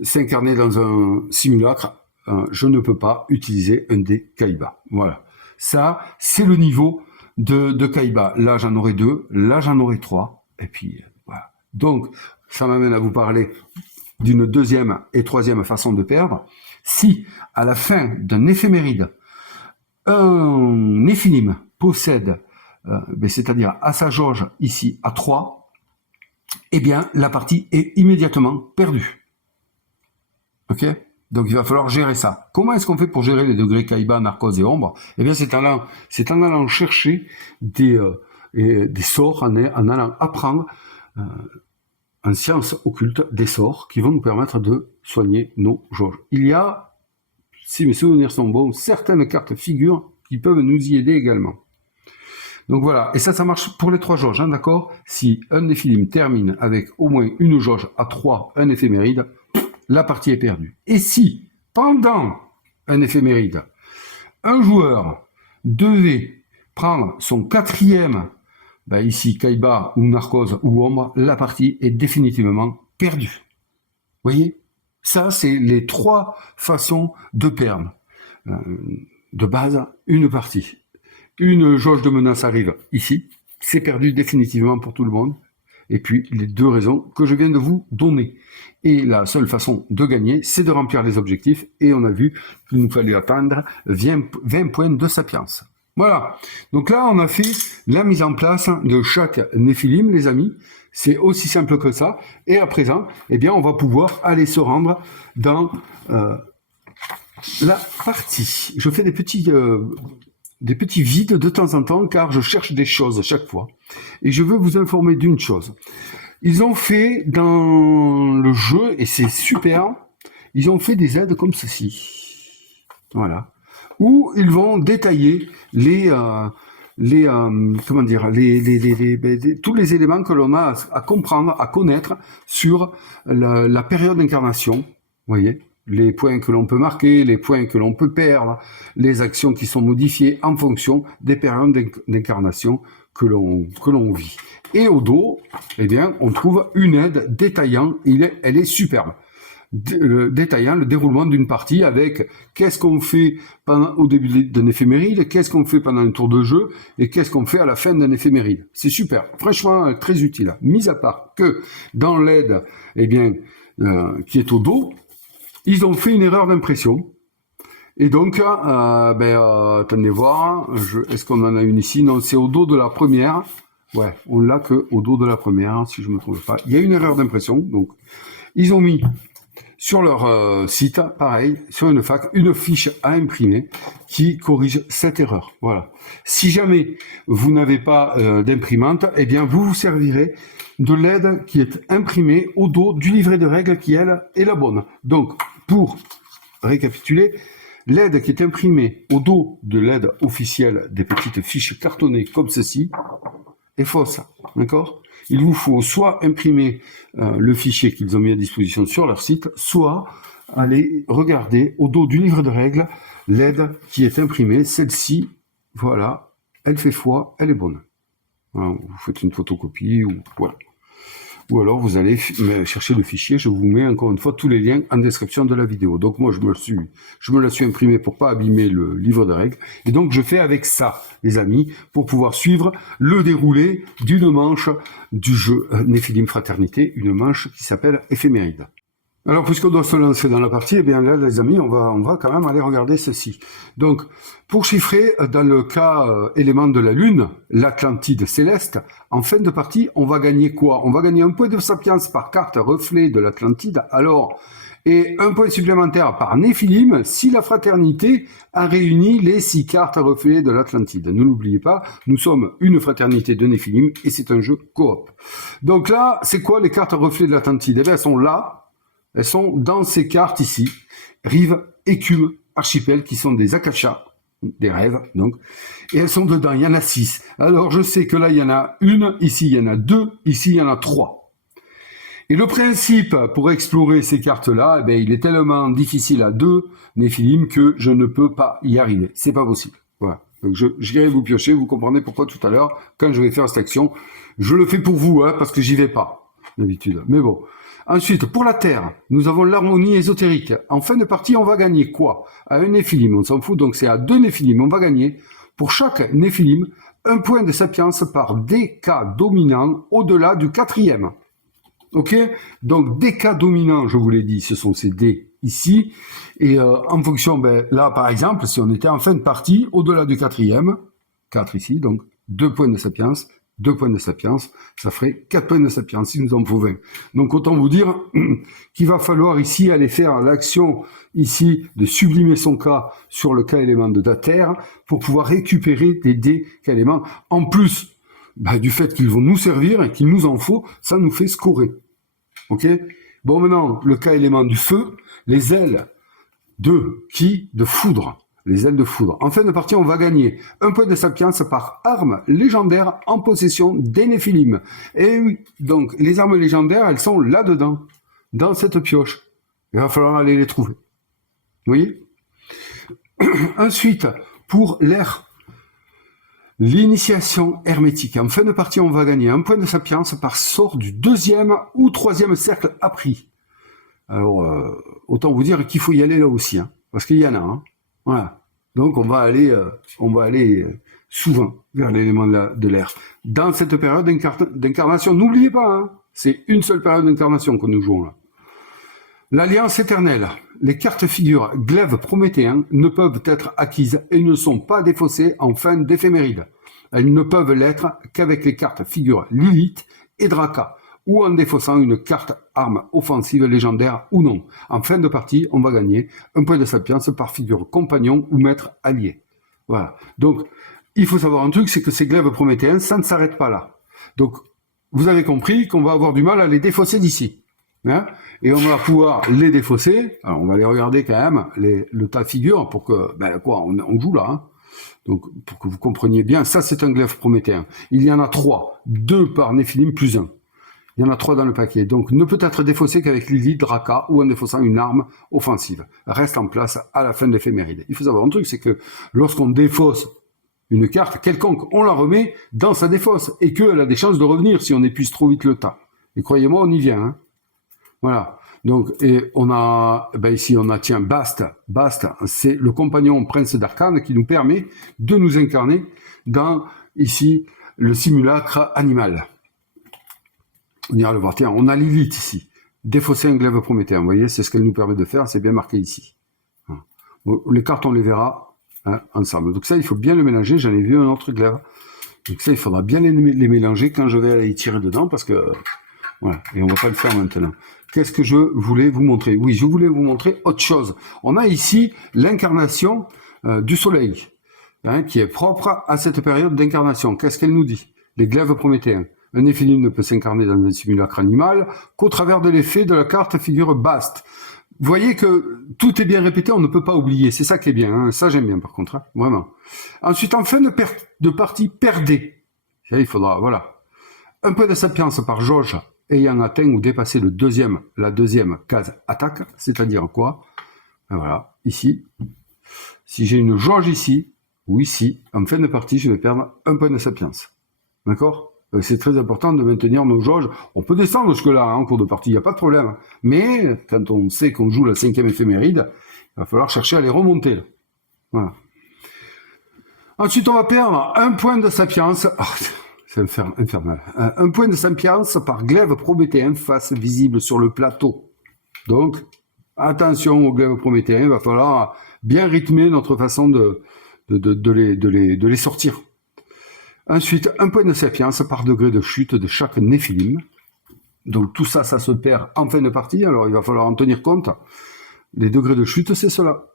s'incarner dans un simulacre. Je ne peux pas utiliser un dé Kaiba. Voilà. Ça, c'est le niveau de Kaiba. Là, j'en aurai 2, là, j'en aurai 3, et puis voilà. Donc, ça m'amène à vous parler d'une deuxième et troisième façon de perdre. Si, à la fin d'un éphéméride, un néphilim possède, c'est-à-dire à sa jauge ici à 3, eh bien, la partie est immédiatement perdue. Ok? Donc, il va falloir gérer ça. Comment est-ce qu'on fait pour gérer les degrés Kaiba, narcose et ombre? Eh bien, c'est en allant chercher des sorts, en allant apprendre en sciences occultes des sorts qui vont nous permettre de soigner nos jauges. Il y a, si mes souvenirs sont bons, certaines cartes figures qui peuvent nous y aider également. Donc voilà, et ça marche pour les 3 jauges, hein, d'accord? Si un néphilim termine avec au moins une jauge à 3, un éphéméride, la partie est perdue. Et si, pendant un éphéméride, un joueur devait prendre son 4e, ici Kaiba ou narcose ou ombre, la partie est définitivement perdue. Vous voyez? Ça, c'est les 3 façons de perdre. De base, une partie. Une jauge de menace arrive ici, c'est perdu définitivement pour tout le monde. Et puis, les 2 raisons que je viens de vous donner. Et la seule façon de gagner, c'est de remplir les objectifs. Et on a vu qu'il nous fallait atteindre 20 points de sapience. Voilà. Donc là, on a fait la mise en place de chaque néphilim, les amis. C'est aussi simple que ça. Et à présent, eh bien, on va pouvoir aller se rendre dans la partie. Je fais des petits vides de temps en temps, car je cherche des choses à chaque fois. Et je veux vous informer d'une chose. Ils ont fait dans le jeu, et c'est super, ils ont fait des aides comme ceci. Voilà. Où ils vont détailler tous les éléments que l'on a à comprendre, à connaître sur la période d'incarnation. Vous voyez, les points que l'on peut marquer, les points que l'on peut perdre, les actions qui sont modifiées en fonction des périodes d'incarnation que l'on vit. Et au dos, eh bien, on trouve une aide détaillant, elle est superbe. Détaillant le déroulement d'une partie avec qu'est-ce qu'on fait au début d'un éphéméride, qu'est-ce qu'on fait pendant un tour de jeu et qu'est-ce qu'on fait à la fin d'un éphéméride. C'est super, franchement très utile. Mis à part que dans l'aide, eh bien, qui est au dos, ils ont fait une erreur d'impression. Et donc, attendez voir, est-ce qu'on en a une ici? Non, c'est au dos de la première. Ouais, on l'a que au dos de la première, si je ne me trompe pas. Il y a une erreur d'impression, donc ils ont mis sur leur site, pareil, sur une fac, une fiche à imprimer qui corrige cette erreur. Voilà. Si jamais vous n'avez pas d'imprimante, eh bien vous vous servirez de l'aide qui est imprimée au dos du livret de règles qui, elle, est la bonne. Donc, pour récapituler, l'aide qui est imprimée au dos de l'aide officielle des petites fiches cartonnées comme ceci est fausse. D'accord ? Il vous faut soit imprimer le fichier qu'ils ont mis à disposition sur leur site, soit aller regarder au dos du livre de règles l'aide qui est imprimée. Celle-ci, voilà, elle fait foi, elle est bonne. Voilà, vous faites une photocopie ou voilà. Ou alors vous allez chercher le fichier, je vous mets encore une fois tous les liens en description de la vidéo. Donc moi je me la suis imprimé pour pas abîmer le livre de règles. Et donc je fais avec ça, les amis, pour pouvoir suivre le déroulé d'une manche du jeu Néphilim Fraternité, une manche qui s'appelle Éphéméride. Alors, puisqu'on doit se lancer dans la partie, eh bien là, les amis, on va quand même aller regarder ceci. Donc, pour chiffrer, dans le cas élément de la Lune, l'Atlantide céleste, en fin de partie, on va gagner quoi? On va gagner un point de sapiens par carte reflet de l'Atlantide, alors, et un point supplémentaire par Néphilim si la fraternité a réuni les 6 cartes reflets de l'Atlantide. Ne l'oubliez pas, nous sommes une fraternité de Néphilim et c'est un jeu coop. Donc là, c'est quoi les cartes reflets de l'Atlantide? Eh bien, elles sont là. Elles sont dans ces cartes ici, rive, écume, archipel, qui sont des akashas, des rêves, donc. Et elles sont dedans, il y en a 6. Alors, je sais que là, il y en a une, ici, il y en a 2, ici, il y en a 3. Et le principe pour explorer ces cartes-là, eh bien, il est tellement difficile à 2, Néphilim, que je ne peux pas y arriver. C'est pas possible. Voilà. Donc, j'irai vous piocher, vous comprenez pourquoi tout à l'heure, quand je vais faire cette action, je le fais pour vous, hein, parce que j'y vais pas, d'habitude. Mais bon. Ensuite, pour la Terre, nous avons l'harmonie ésotérique. En fin de partie, on va gagner quoi? À un Néphilim, on s'en fout, donc c'est à 2 Néphilim. On va gagner, pour chaque Néphilim, un point de sapiens par DK dominant au-delà du 4e. Ok? Donc, DK dominant, je vous l'ai dit, ce sont ces D ici. Et en fonction, là, par exemple, si on était en fin de partie, au-delà du 4e, 4 ici, donc 2 points de sapiens, 2 points de sapiens, ça ferait 4 points de sapiens, si nous en faut 20. Donc autant vous dire qu'il va falloir ici aller faire l'action ici de sublimer son cas sur le cas élément de la Terre pour pouvoir récupérer des dés cas éléments. En plus du fait qu'ils vont nous servir et qu'il nous en faut, ça nous fait scorer. Ok? Bon, maintenant, le cas élément du feu, les ailes de qui? De foudre. Les ailes de foudre. En fin de partie, on va gagner un point de sapiens par arme légendaire en possession des Néphilim. Et oui, donc les armes légendaires, elles sont là-dedans, dans cette pioche. Il va falloir aller les trouver. Vous voyez? Ensuite, pour l'air, l'initiation hermétique. En fin de partie, on va gagner un point de sapiens par sort du 2e ou 3e cercle appris. Alors, autant vous dire qu'il faut y aller là aussi, hein, parce qu'il y en a, hein. Voilà. Donc on va aller souvent vers l'élément de l'air. Dans cette période d'incarnation, n'oubliez pas, hein, c'est une seule période d'incarnation que nous jouons là. L'Alliance éternelle. Les cartes figures glaives prométhéens ne peuvent être acquises et ne sont pas défaussées en fin d'éphéméride. Elles ne peuvent l'être qu'avec les cartes figures Lilith et Draka, ou en défaussant une carte arme offensive légendaire ou non. En fin de partie, on va gagner un point de sapiens par figure compagnon ou maître allié. Voilà. Donc, il faut savoir un truc, c'est que ces glaives prométhéens, ça ne s'arrête pas là. Donc, vous avez compris qu'on va avoir du mal à les défausser d'ici. Hein, et on va pouvoir les défausser. Alors, on va les regarder quand même, le tas de figures, pour que, on joue là, hein. Donc, pour que vous compreniez bien, ça c'est un glaive prométhéen. Il y en a 3, 2 par Néphilim plus 1. Il y en a 3 dans le paquet, donc ne peut être défaussé qu'avec Lilith, Draka ou en défaussant une arme offensive. Reste en place à la fin de l'éphéméride. Il faut savoir un truc, c'est que lorsqu'on défausse une carte quelconque, on la remet dans sa défausse et qu'elle a des chances de revenir si on épuise trop vite le tas. Et croyez-moi, on y vient. Hein. Voilà. Donc, et on a, ici, on a, tiens, Bast, c'est le compagnon prince d'Arcane qui nous permet de nous incarner dans, ici, le simulacre animal. On ira le voir. Tiens, on a Lilith ici. Défausser un glaive prométhéen. Vous voyez, c'est ce qu'elle nous permet de faire. C'est bien marqué ici. Les cartes, on les verra ensemble. Donc ça, il faut bien le mélanger. J'en ai vu un autre glaive. Donc ça, il faudra bien les mélanger quand je vais aller y tirer dedans parce que, voilà. Et on va pas le faire maintenant. Qu'est-ce que je voulais vous montrer? Oui, je voulais vous montrer autre chose. On a ici l'incarnation du soleil, qui est propre à cette période d'incarnation. Qu'est-ce qu'elle nous dit? Les glaives prométhéens. Un Néphilim ne peut s'incarner dans un simulacre animal qu'au travers de l'effet de la carte figure Bast. Vous voyez que tout est bien répété, on ne peut pas oublier. C'est ça qui est bien. Hein. Ça, j'aime bien, par contre. Hein. Vraiment. Ensuite, en fin de partie, perdez. Il faudra, voilà. Un point de sapience par jauge ayant atteint ou dépassé la deuxième case attaque. C'est-à-dire quoi? Ben voilà. Ici. Si j'ai une jauge ici, ou ici, en fin de partie, je vais perdre un point de sapience. D'accord? C'est très important de maintenir nos jauges. On peut descendre jusque-là en cours de partie, il n'y a pas de problème. Mais quand on sait qu'on joue la 5e éphéméride, il va falloir chercher à les remonter. Là. Voilà. Ensuite, on va perdre un point de sapience. Oh, c'est infernal. Un point de sapience par glaive prométhéen face visible sur le plateau. Donc, attention aux glaives prométhéens, il va falloir bien rythmer notre façon de les sortir. Ensuite, un point de sapience par degré de chute de chaque Néphilim. Donc tout ça, ça se perd en fin de partie, alors il va falloir en tenir compte. Les degrés de chute, c'est cela.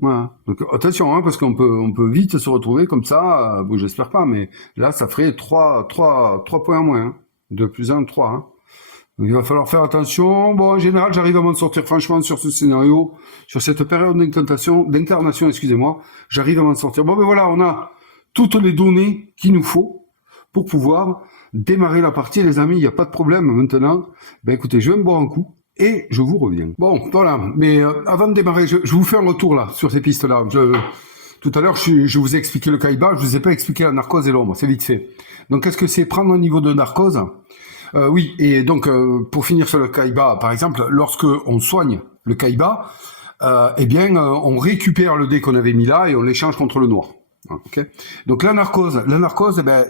Voilà. Donc attention, hein, parce qu'on peut vite se retrouver comme ça, bon, j'espère pas, mais là, ça ferait 3 points en moins. Hein. De plus 1, 3. Hein. Donc il va falloir faire attention. Bon, en général, j'arrive à m'en sortir, franchement, sur ce scénario, sur cette période d'incarnation, excusez-moi, j'arrive à m'en sortir. Bon, ben voilà, on a toutes les données qu'il nous faut pour pouvoir démarrer la partie, les amis, il n'y a pas de problème maintenant. Ben écoutez, je vais me boire un coup et je vous reviens. Bon, voilà, mais avant de démarrer, je vous fais un retour là, sur ces pistes-là. Tout à l'heure, je vous ai expliqué le Kaiba, je ne vous ai pas expliqué la narcose et l'ombre, c'est vite fait. Donc, qu'est-ce que c'est prendre un niveau de narcose? Oui, et donc, pour finir sur le Kaiba, par exemple, lorsque on soigne le Kaiba, on récupère le dé qu'on avait mis là et on l'échange contre le noir. Okay. Donc la narcose,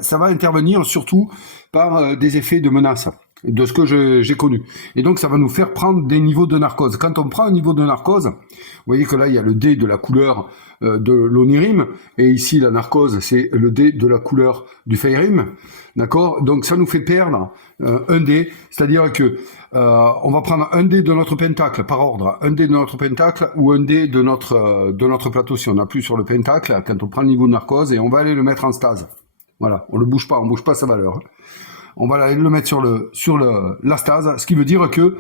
ça va intervenir surtout par des effets de menace, de ce que j'ai connu. Et donc ça va nous faire prendre des niveaux de narcose. Quand on prend un niveau de narcose, vous voyez que là il y a le dé de la couleur de l'Onirim, et ici la narcose c'est le dé de la couleur du Feirim. D'accord? Donc ça nous fait perdre un dé, c'est-à-dire que on va prendre un dé de notre pentacle par ordre, un dé de notre pentacle ou un dé de notre plateau si on n'a plus sur le pentacle quand on prend le niveau de narcose, et on va aller le mettre en stase. Voilà, on bouge pas sa valeur. On va aller le mettre sur la stase, ce qui veut dire que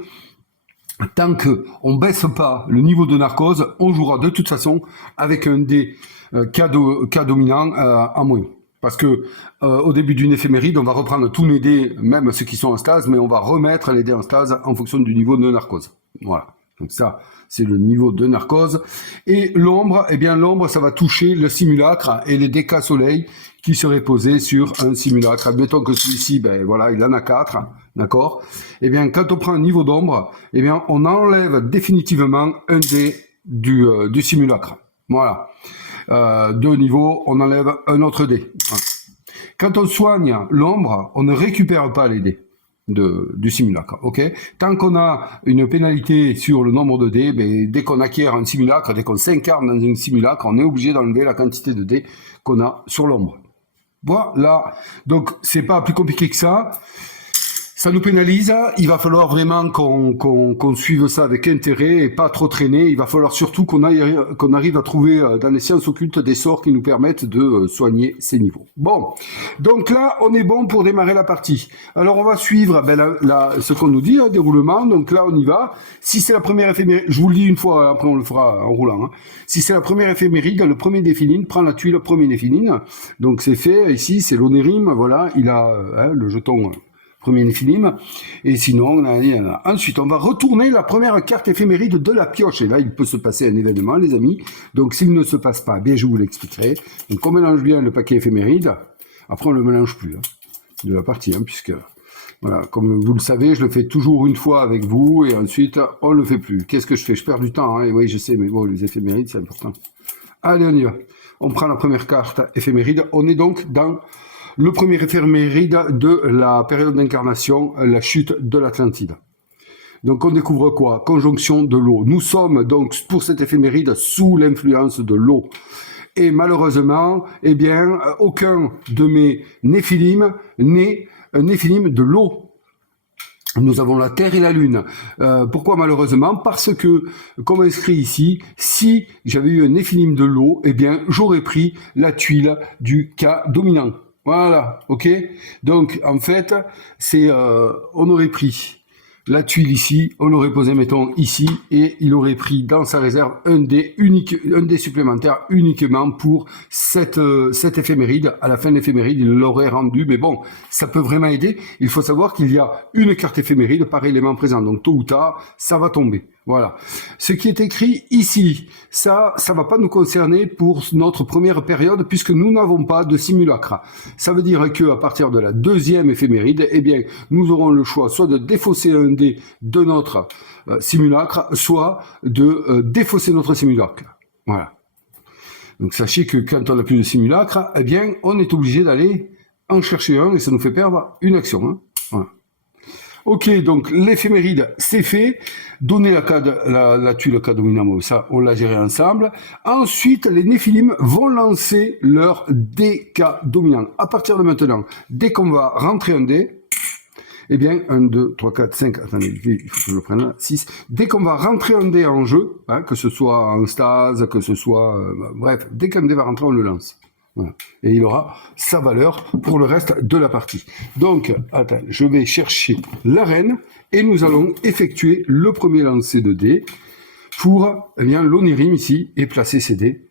tant qu'on baisse pas le niveau de narcose, on jouera de toute façon avec un dé K dominant en moins. Parce que au début d'une éphéméride, on va reprendre tous les dés, même ceux qui sont en stase, mais on va remettre les dés en stase en fonction du niveau de narcose. Voilà. Donc ça, c'est le niveau de narcose. Et l'ombre, l'ombre, ça va toucher le simulacre et les dégâts soleil qui seraient posés sur un simulacre. Admettons que celui-ci, il en a 4, d'accord? Quand on prend un niveau d'ombre, on enlève définitivement un dé du simulacre. Voilà. 2 niveaux, on enlève un autre dé. Quand on soigne l'ombre, on ne récupère pas les dés du simulacre. Okay, tant qu'on a une pénalité sur le nombre de dés, dès qu'on acquiert un simulacre, dès qu'on s'incarne dans un simulacre, on est obligé d'enlever la quantité de dés qu'on a sur l'ombre. Voilà. Donc, c'est pas plus compliqué que ça. Ça nous pénalise, il va falloir vraiment qu'on suive ça avec intérêt et pas trop traîner. Il va falloir surtout qu'on arrive à trouver dans les sciences occultes des sorts qui nous permettent de soigner ces niveaux. Bon, donc là, on est bon pour démarrer la partie. Alors, on va suivre ce qu'on nous dit, déroulement. Donc là, on y va. Si c'est la première éphéméride, je vous le dis une fois, après on le fera en roulant. Hein. Si c'est la première éphéméride, le premier Néphilim prend la tuile premier Néphilim. Donc c'est fait, ici, c'est l'Onirim, voilà, il a le jeton... premier Néphilim. Et sinon, ensuite, on va retourner la première carte éphéméride de la pioche. Et là, il peut se passer un événement, les amis. Donc, s'il ne se passe pas, bien, je vous l'expliquerai. Donc, on mélange bien le paquet éphéméride. Après, on le mélange plus, de la partie, puisque, voilà, comme vous le savez, je le fais toujours une fois avec vous, et ensuite, on le fait plus. Qu'est-ce que je fais? Je perds du temps, et oui, je sais, mais bon, les éphémérides, c'est important. Allez, on y va. On prend la première carte éphéméride. On est donc dans le premier éphéméride de la période d'incarnation, la chute de l'Atlantide. Donc on découvre quoi? Conjonction de l'eau. Nous sommes donc pour cette éphéméride sous l'influence de l'eau. Et malheureusement, eh bien, aucun de mes Néphilim n'est un Néphilim de l'eau. Nous avons la Terre et la Lune. Pourquoi malheureusement? Parce que, comme inscrit ici, si j'avais eu un Néphilim de l'eau, eh bien, j'aurais pris la tuile du cas dominant. Voilà, ok? Donc, en fait, on aurait pris la tuile ici, on l'aurait posé, mettons, ici, et il aurait pris dans sa réserve un dé supplémentaire uniquement pour cette éphéméride. À la fin de l'éphéméride, il l'aurait rendu, mais bon, ça peut vraiment aider. Il faut savoir qu'il y a une carte éphéméride par élément présent, donc tôt ou tard, ça va tomber. Voilà. Ce qui est écrit ici, ça va pas nous concerner pour notre première période puisque nous n'avons pas de simulacre. Ça veut dire que à partir de la deuxième éphéméride, eh bien, nous aurons le choix soit de défausser un dé de notre simulacre, soit de défausser notre simulacre. Voilà. Donc sachez que quand on n'a plus de simulacre, eh bien, on est obligé d'aller en chercher un et ça nous fait perdre une action. Voilà. Ok, donc l'éphéméride, c'est fait. Donner la tuile cas dominant, ça, on l'a géré ensemble. Ensuite, les Néphilim vont lancer leur dé cas dominant. À partir de maintenant, dès qu'on va rentrer un dé, eh bien, 1, 2, 3, 4, 5, attendez, il faut que je le prenne là, 6. Dès qu'on va rentrer un dé en jeu, que ce soit en stase, que ce soit... bref, dès qu'un dé va rentrer, on le lance. Voilà. Et il aura sa valeur pour le reste de la partie. Donc, attends, je vais chercher la reine et nous allons effectuer le premier lancer de dés pour l'Onirim ici et placer ces dés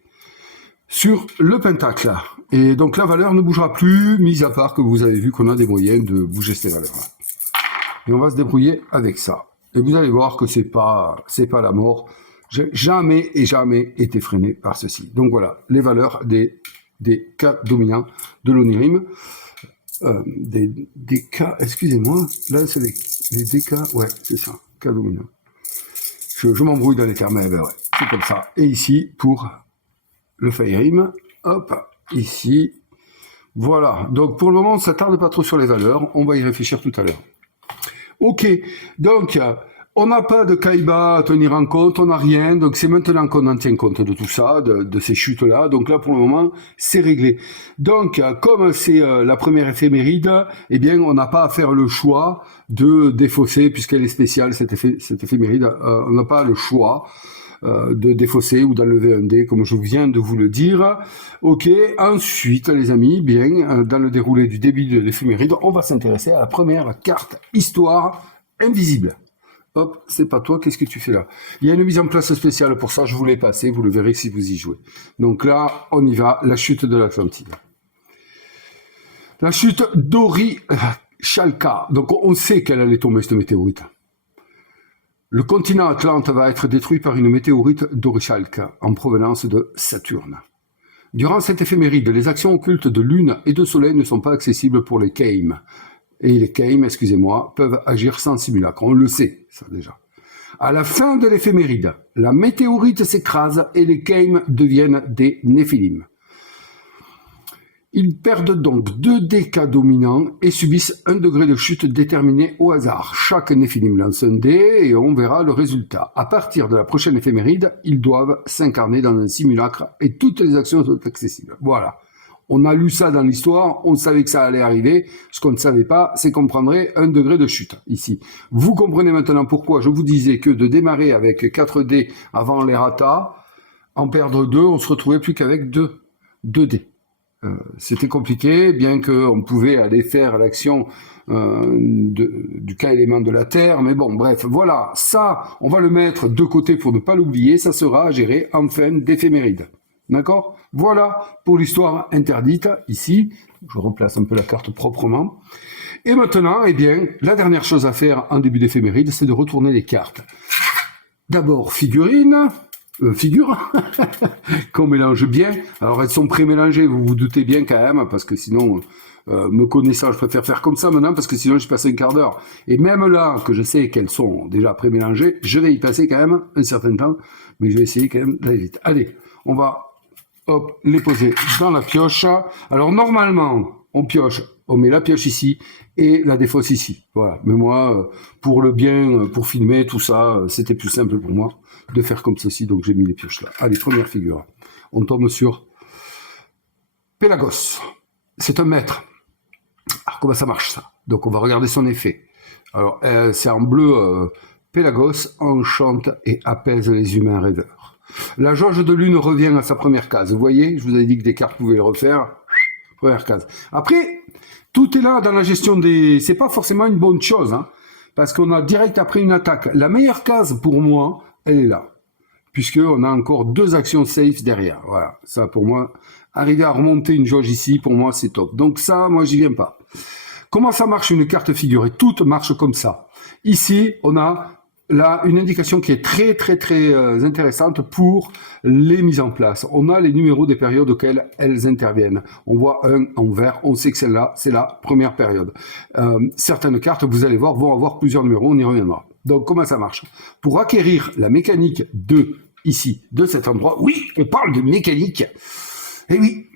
sur le pentacle. Et donc la valeur ne bougera plus, mis à part que vous avez vu qu'on a des moyens de bouger ces valeurs. Et on va se débrouiller avec ça. Et vous allez voir que c'est pas la mort. J'ai jamais été freiné par ceci. Donc voilà, les valeurs des cas dominants de l'Onirim. Des cas, excusez-moi, là c'est les cas, ouais, c'est ça, cas dominants. Je m'embrouille dans les termes, mais ouais, c'est comme ça. Et ici, pour le Fairim, hop, ici, voilà. Donc pour le moment, on ne s'attarde pas trop sur les valeurs, on va y réfléchir tout à l'heure. Ok, donc... on n'a pas de Kaiba à tenir en compte, on n'a rien, donc c'est maintenant qu'on en tient compte de tout ça, de ces chutes-là. Donc là, pour le moment, c'est réglé. Donc, comme c'est la première éphéméride, eh bien, on n'a pas à faire le choix de défausser, puisqu'elle est spéciale, cette éphéméride, on n'a pas le choix de défausser ou d'enlever un dé, comme je viens de vous le dire. Ok, ensuite, les amis, bien, dans le déroulé du début de l'éphéméride, on va s'intéresser à la première carte histoire invisible. Hop, c'est pas toi, qu'est-ce que tu fais là? Il y a une mise en place spéciale pour ça, je vous l'ai passé, vous le verrez si vous y jouez. Donc là, on y va, la chute de l'Atlantide. La chute d'Orichalka. Donc on sait qu'elle allait tomber, cette météorite. Le continent Atlante va être détruit par une météorite d'Orichalka, en provenance de Saturne. Durant cette éphéméride, les actions occultes de Lune et de Soleil ne sont pas accessibles pour les Keim. Et les Keim, excusez-moi, peuvent agir sans simulacre. On le sait, ça déjà. À la fin de l'éphéméride, la météorite s'écrase et les Keim deviennent des Néphilim. Ils perdent donc 2 dés cas dominants et subissent un degré de chute déterminé au hasard. Chaque Néphilim lance un dé et on verra le résultat. À partir de la prochaine éphéméride, ils doivent s'incarner dans un simulacre et toutes les actions sont accessibles. Voilà. On a lu ça dans l'histoire, on savait que ça allait arriver. Ce qu'on ne savait pas, c'est qu'on prendrait un degré de chute, ici. Vous comprenez maintenant pourquoi je vous disais que de démarrer avec 4 dés avant l'errata, en perdre 2, on se retrouvait plus qu'avec 2 dés. C'était compliqué, bien qu'on pouvait aller faire l'action du cas élément de la Terre, mais bon, bref, voilà, ça, on va le mettre de côté pour ne pas l'oublier, ça sera géré en fin d'éphéméride. D'accord? Voilà pour l'histoire interdite, ici. Je replace un peu la carte proprement. Et maintenant, eh bien, la dernière chose à faire en début d'éphéméride, c'est de retourner les cartes. D'abord, figurines, figures, qu'on mélange bien. Alors, elles sont pré-mélangées, vous vous doutez bien quand même, parce que sinon, me connaissant, je préfère faire comme ça maintenant, parce que sinon, je passe un quart d'heure. Et même là, que je sais qu'elles sont déjà pré-mélangées, je vais y passer quand même un certain temps, mais je vais essayer quand même d'aller vite. Allez, on va, hop, les poser dans la pioche. Alors, normalement, on pioche, on met la pioche ici, et la défausse ici. Voilà. Mais moi, pour le bien, pour filmer, tout ça, c'était plus simple pour moi de faire comme ceci, donc j'ai mis les pioches là. Allez, première figure. On tombe sur Pélagos. C'est un maître. Alors, comment ça marche, ça? Donc, on va regarder son effet. Alors, c'est en bleu, Pélagos enchante et apaise les humains rêveurs. La jauge de lune revient à sa première case. Vous voyez, je vous avais dit que des cartes pouvaient le refaire. Première case. Après, tout est là dans la gestion des... C'est pas forcément une bonne chose, hein, parce qu'on a direct après une attaque. La meilleure case, pour moi, elle est là, puisqu'on a encore 2 actions safe derrière. Voilà, ça pour moi, arriver à remonter une jauge ici, pour moi, c'est top. Donc ça, moi, j'y viens pas. Comment ça marche une carte figurée? Toutes marchent comme ça. Ici, on a là une indication qui est très intéressante pour les mises en place. On a les numéros des périodes auxquelles elles interviennent. On voit un en vert, on sait que celle-là, c'est la première période. Certaines cartes, vous allez voir, vont avoir plusieurs numéros, on y reviendra. Donc comment ça marche? Pour acquérir la mécanique de ici, de cet endroit, oui, on parle de mécanique. Et oui,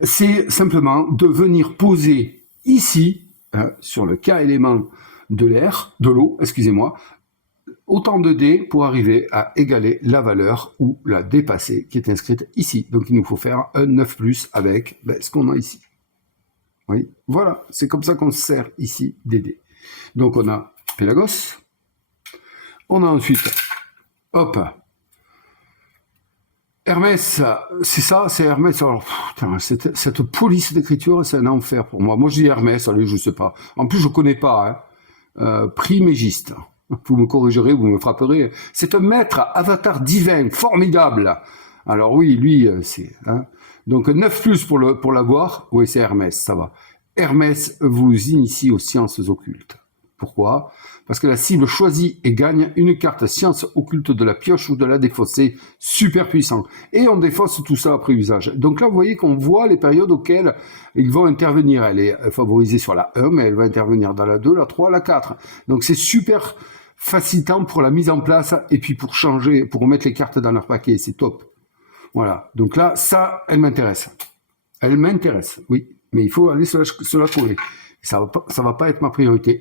c'est simplement de venir poser ici, sur le K-élément de l'air, de l'eau, excusez-moi, autant de dés pour arriver à égaler la valeur ou la dépasser qui est inscrite ici. Donc il nous faut faire un 9+ avec ce qu'on a ici. Oui, voilà, c'est comme ça qu'on se sert ici des dés. Donc on a Pélagos, on a ensuite, hop, Hermès, c'est ça, c'est Hermès. Alors, putain, cette police d'écriture, c'est un enfer pour moi. Moi, je dis Hermès, allez, je sais pas. En plus, je connais pas, hein. Primégiste. Vous me corrigerez, vous me frapperez. C'est un maître avatar divin, formidable. Alors oui, lui, c'est... Hein. Donc 9+ pour l'avoir. Oui, c'est Hermès, ça va. Hermès vous initie aux sciences occultes. Pourquoi? Parce que la cible choisit et gagne une carte science occulte de la pioche ou de la défaussée, super puissant. Et on défausse tout ça après usage. Donc là, vous voyez qu'on voit les périodes auxquelles ils vont intervenir. Elle est favorisée sur la 1, mais elle va intervenir dans la 2, la 3, la 4. Donc c'est super facilitant pour la mise en place et puis pour changer, pour remettre les cartes dans leur paquet. C'est top. Voilà. Donc là, ça, elle m'intéresse. Elle m'intéresse, oui. Mais il faut aller se la coller. Ça va pas être ma priorité.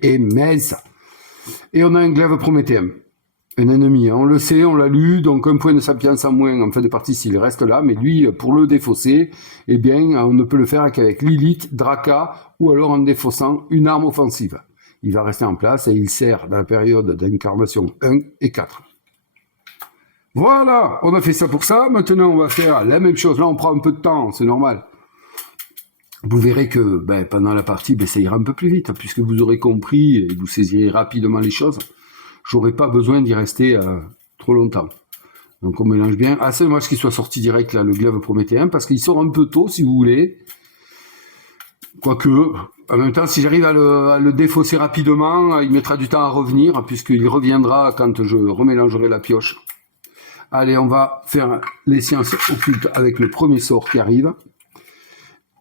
Et on a un glaive prométhéen, un ennemi. On le sait, on l'a lu, donc un point de sapience en moins en fin de partie s'il reste là. Mais lui, pour le défausser, eh bien, on ne peut le faire qu'avec Lilith, Draka, ou alors en défaussant une arme offensive. Il va rester en place et il sert dans la période d'incarnation 1 et 4. Voilà, on a fait ça pour ça. Maintenant, on va faire la même chose. Là, on prend un peu de temps, c'est normal. Vous verrez que pendant la partie, ça ira un peu plus vite, puisque vous aurez compris et vous saisirez rapidement les choses. J'aurai pas besoin d'y rester trop longtemps. Donc on mélange bien. Ah, c'est dommage qu'il soit sorti direct, là, le glaive prométhéen, parce qu'il sort un peu tôt, si vous voulez. Quoique, en même temps, si j'arrive à le défausser rapidement, il mettra du temps à revenir, puisqu'il reviendra quand je remélangerai la pioche. Allez, on va faire les sciences occultes avec le premier sort qui arrive.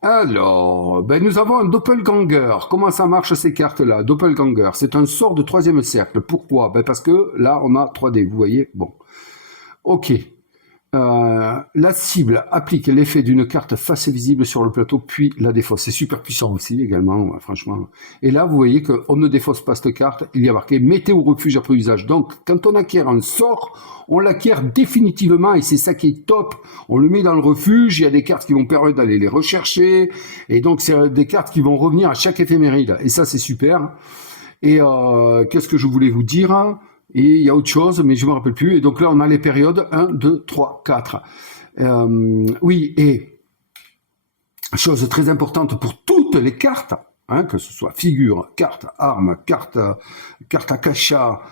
Alors, nous avons un doppelganger. Comment ça marche ces cartes-là? Doppelganger, c'est un sort de 3e cercle. Pourquoi? Parce que là, on a 3D, vous voyez? Bon. Ok. La cible applique l'effet d'une carte face visible sur le plateau, puis la défausse. C'est super puissant aussi, également, franchement. Et là, vous voyez qu'on ne défausse pas cette carte. Il y a marqué « Mettez au refuge après usage ». Donc, quand on acquiert un sort, on l'acquiert définitivement, et c'est ça qui est top. On le met dans le refuge, il y a des cartes qui vont permettre d'aller les rechercher, et donc c'est des cartes qui vont revenir à chaque éphéméride. Et ça, c'est super. Et qu'est-ce que je voulais vous dire ? Et il y a autre chose, mais je ne me rappelle plus. Et donc là, on a les périodes 1, 2, 3, 4. Oui, et chose très importante pour toutes les cartes, hein, que ce soit figure, carte, arme, carte akasha,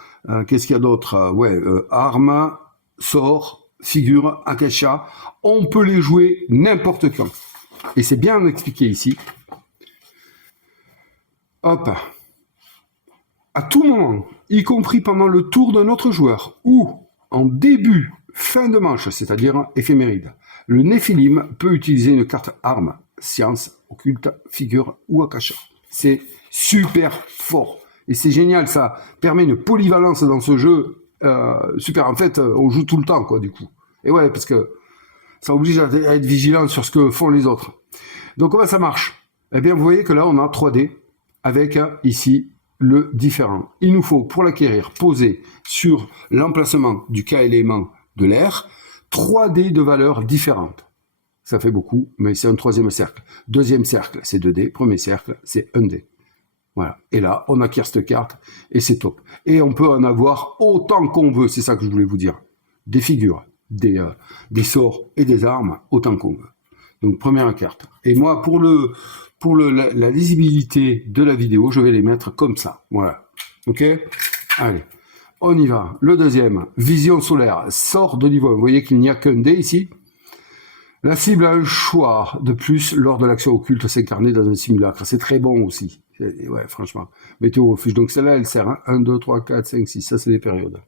qu'est-ce qu'il y a d'autre? Arme, sort, figure, akasha, on peut les jouer n'importe quand. Et c'est bien expliqué ici. Hop. À tout moment, y compris pendant le tour d'un autre joueur, ou en début, fin de manche, c'est-à-dire éphéméride, le Néphilim peut utiliser une carte arme, science, occulte, figure ou akasha. C'est super fort. Et c'est génial, ça permet une polyvalence dans ce jeu. Super, en fait, on joue tout le temps, quoi, du coup. Et ouais, parce que ça oblige à être vigilant sur ce que font les autres. Donc, comment ça marche? Eh bien, vous voyez que là, on a 3D avec, ici, le différent. Il nous faut, pour l'acquérir, poser sur l'emplacement du K-élément de l'air 3D de valeurs différentes. Ça fait beaucoup, mais c'est un troisième cercle. Deuxième cercle, c'est 2D. Premier cercle, c'est 1D. Voilà. Et là, on acquiert cette carte et c'est top. Et on peut en avoir autant qu'on veut, c'est ça que je voulais vous dire. Des figures, des sorts et des armes, autant qu'on veut. Donc, première carte. Et moi, pour la lisibilité de la vidéo, je vais les mettre comme ça. Voilà. Ok? Allez. On y va. Le deuxième, vision solaire, sort de niveau 1. Vous voyez qu'il n'y a qu'un dé ici. La cible a un choix de plus lors de l'action occulte s'incarner dans un simulacre. C'est très bon aussi. Ouais, franchement. Météo refuge. Donc celle-là, elle sert. 1, 2, 3, 4, 5, 6. Ça, c'est les périodes.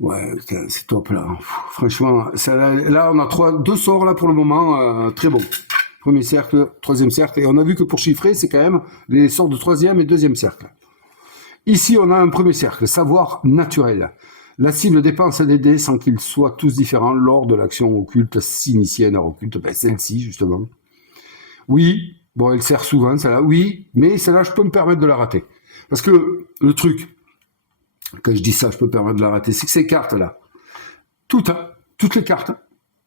Ouais, c'est top là. Franchement, là, on a deux sorts là pour le moment. Très bon. Premier cercle, troisième cercle. Et on a vu que pour chiffrer, c'est quand même les sorts de troisième et deuxième cercle. Ici, on a un premier cercle. Savoir naturel. La cible dépense des dés sans qu'ils soient tous différents lors de l'action occulte s'initier un art occulte. Ben, celle-ci, justement. Oui, bon, elle sert souvent, celle-là. Oui, mais celle-là, je peux me permettre de la rater. Parce que le truc, quand je dis ça, je peux me permettre de la rater, c'est que ces cartes-là, toutes les cartes,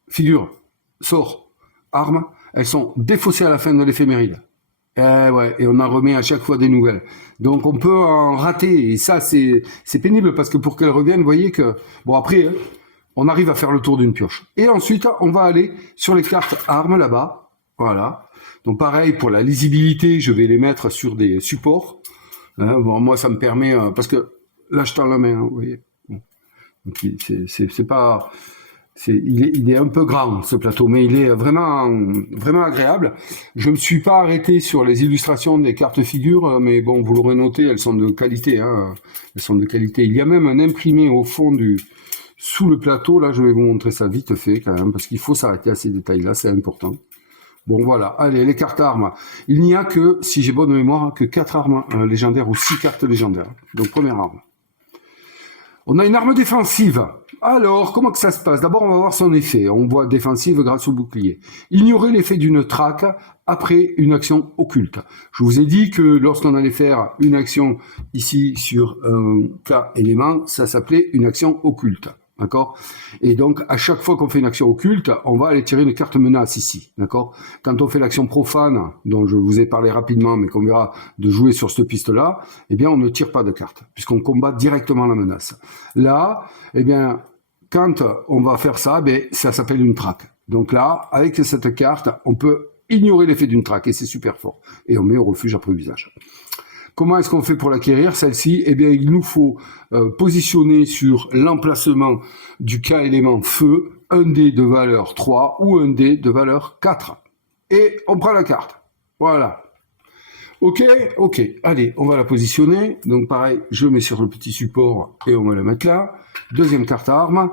figures, sorts, armes, elles sont défaussées à la fin de l'éphéméride. Ouais, et on en remet à chaque fois des nouvelles. Donc on peut en rater, et ça c'est pénible parce que pour qu'elles reviennent, vous voyez que... Bon après, on arrive à faire le tour d'une pioche. Et ensuite, on va aller sur les cartes armes là-bas. Voilà. Donc pareil, pour la lisibilité, je vais les mettre sur des supports. Bon, moi ça me permet... parce que là je tends la main, vous voyez. Bon. Donc c'est pas... Il est un peu grand ce plateau, mais il est vraiment, vraiment agréable. Je me suis pas arrêté sur les illustrations des cartes figures, mais bon, vous l'aurez noté, elles sont de qualité. Hein. Elles sont de qualité. Il y a même un imprimé au fond sous le plateau. Là, je vais vous montrer ça vite fait quand même, parce qu'il faut s'arrêter à ces détails-là, c'est important. Bon, voilà. Allez, les cartes armes. Il n'y a que, si j'ai bonne mémoire, que 4 armes légendaires ou 6 cartes légendaires. Donc, première arme. On a une arme défensive. Alors, comment que ça se passe? D'abord, on va voir son effet. On voit défensive grâce au bouclier. Ignorer l'effet d'une traque après une action occulte. Je vous ai dit que lorsqu'on allait faire une action ici sur un cas élément, ça s'appelait une action occulte. D'accord? Et donc, à chaque fois qu'on fait une action occulte, on va aller tirer une carte menace ici. D'accord? Quand on fait l'action profane, dont je vous ai parlé rapidement, mais qu'on verra de jouer sur cette piste-là, eh bien, on ne tire pas de carte, puisqu'on combat directement la menace. Là, eh bien, quand on va faire ça, ben, ça s'appelle une traque. Donc là, avec cette carte, on peut ignorer l'effet d'une traque, et c'est super fort. Et on met au refuge après usage. Comment est-ce qu'on fait pour l'acquérir, celle-ci? Eh bien, il nous faut positionner sur l'emplacement du K-élément feu un dé de valeur 3 ou un dé de valeur 4. Et on prend la carte. Voilà. Ok. Allez, on va la positionner. Donc pareil, je mets sur le petit support et on va la mettre là. Deuxième carte arme.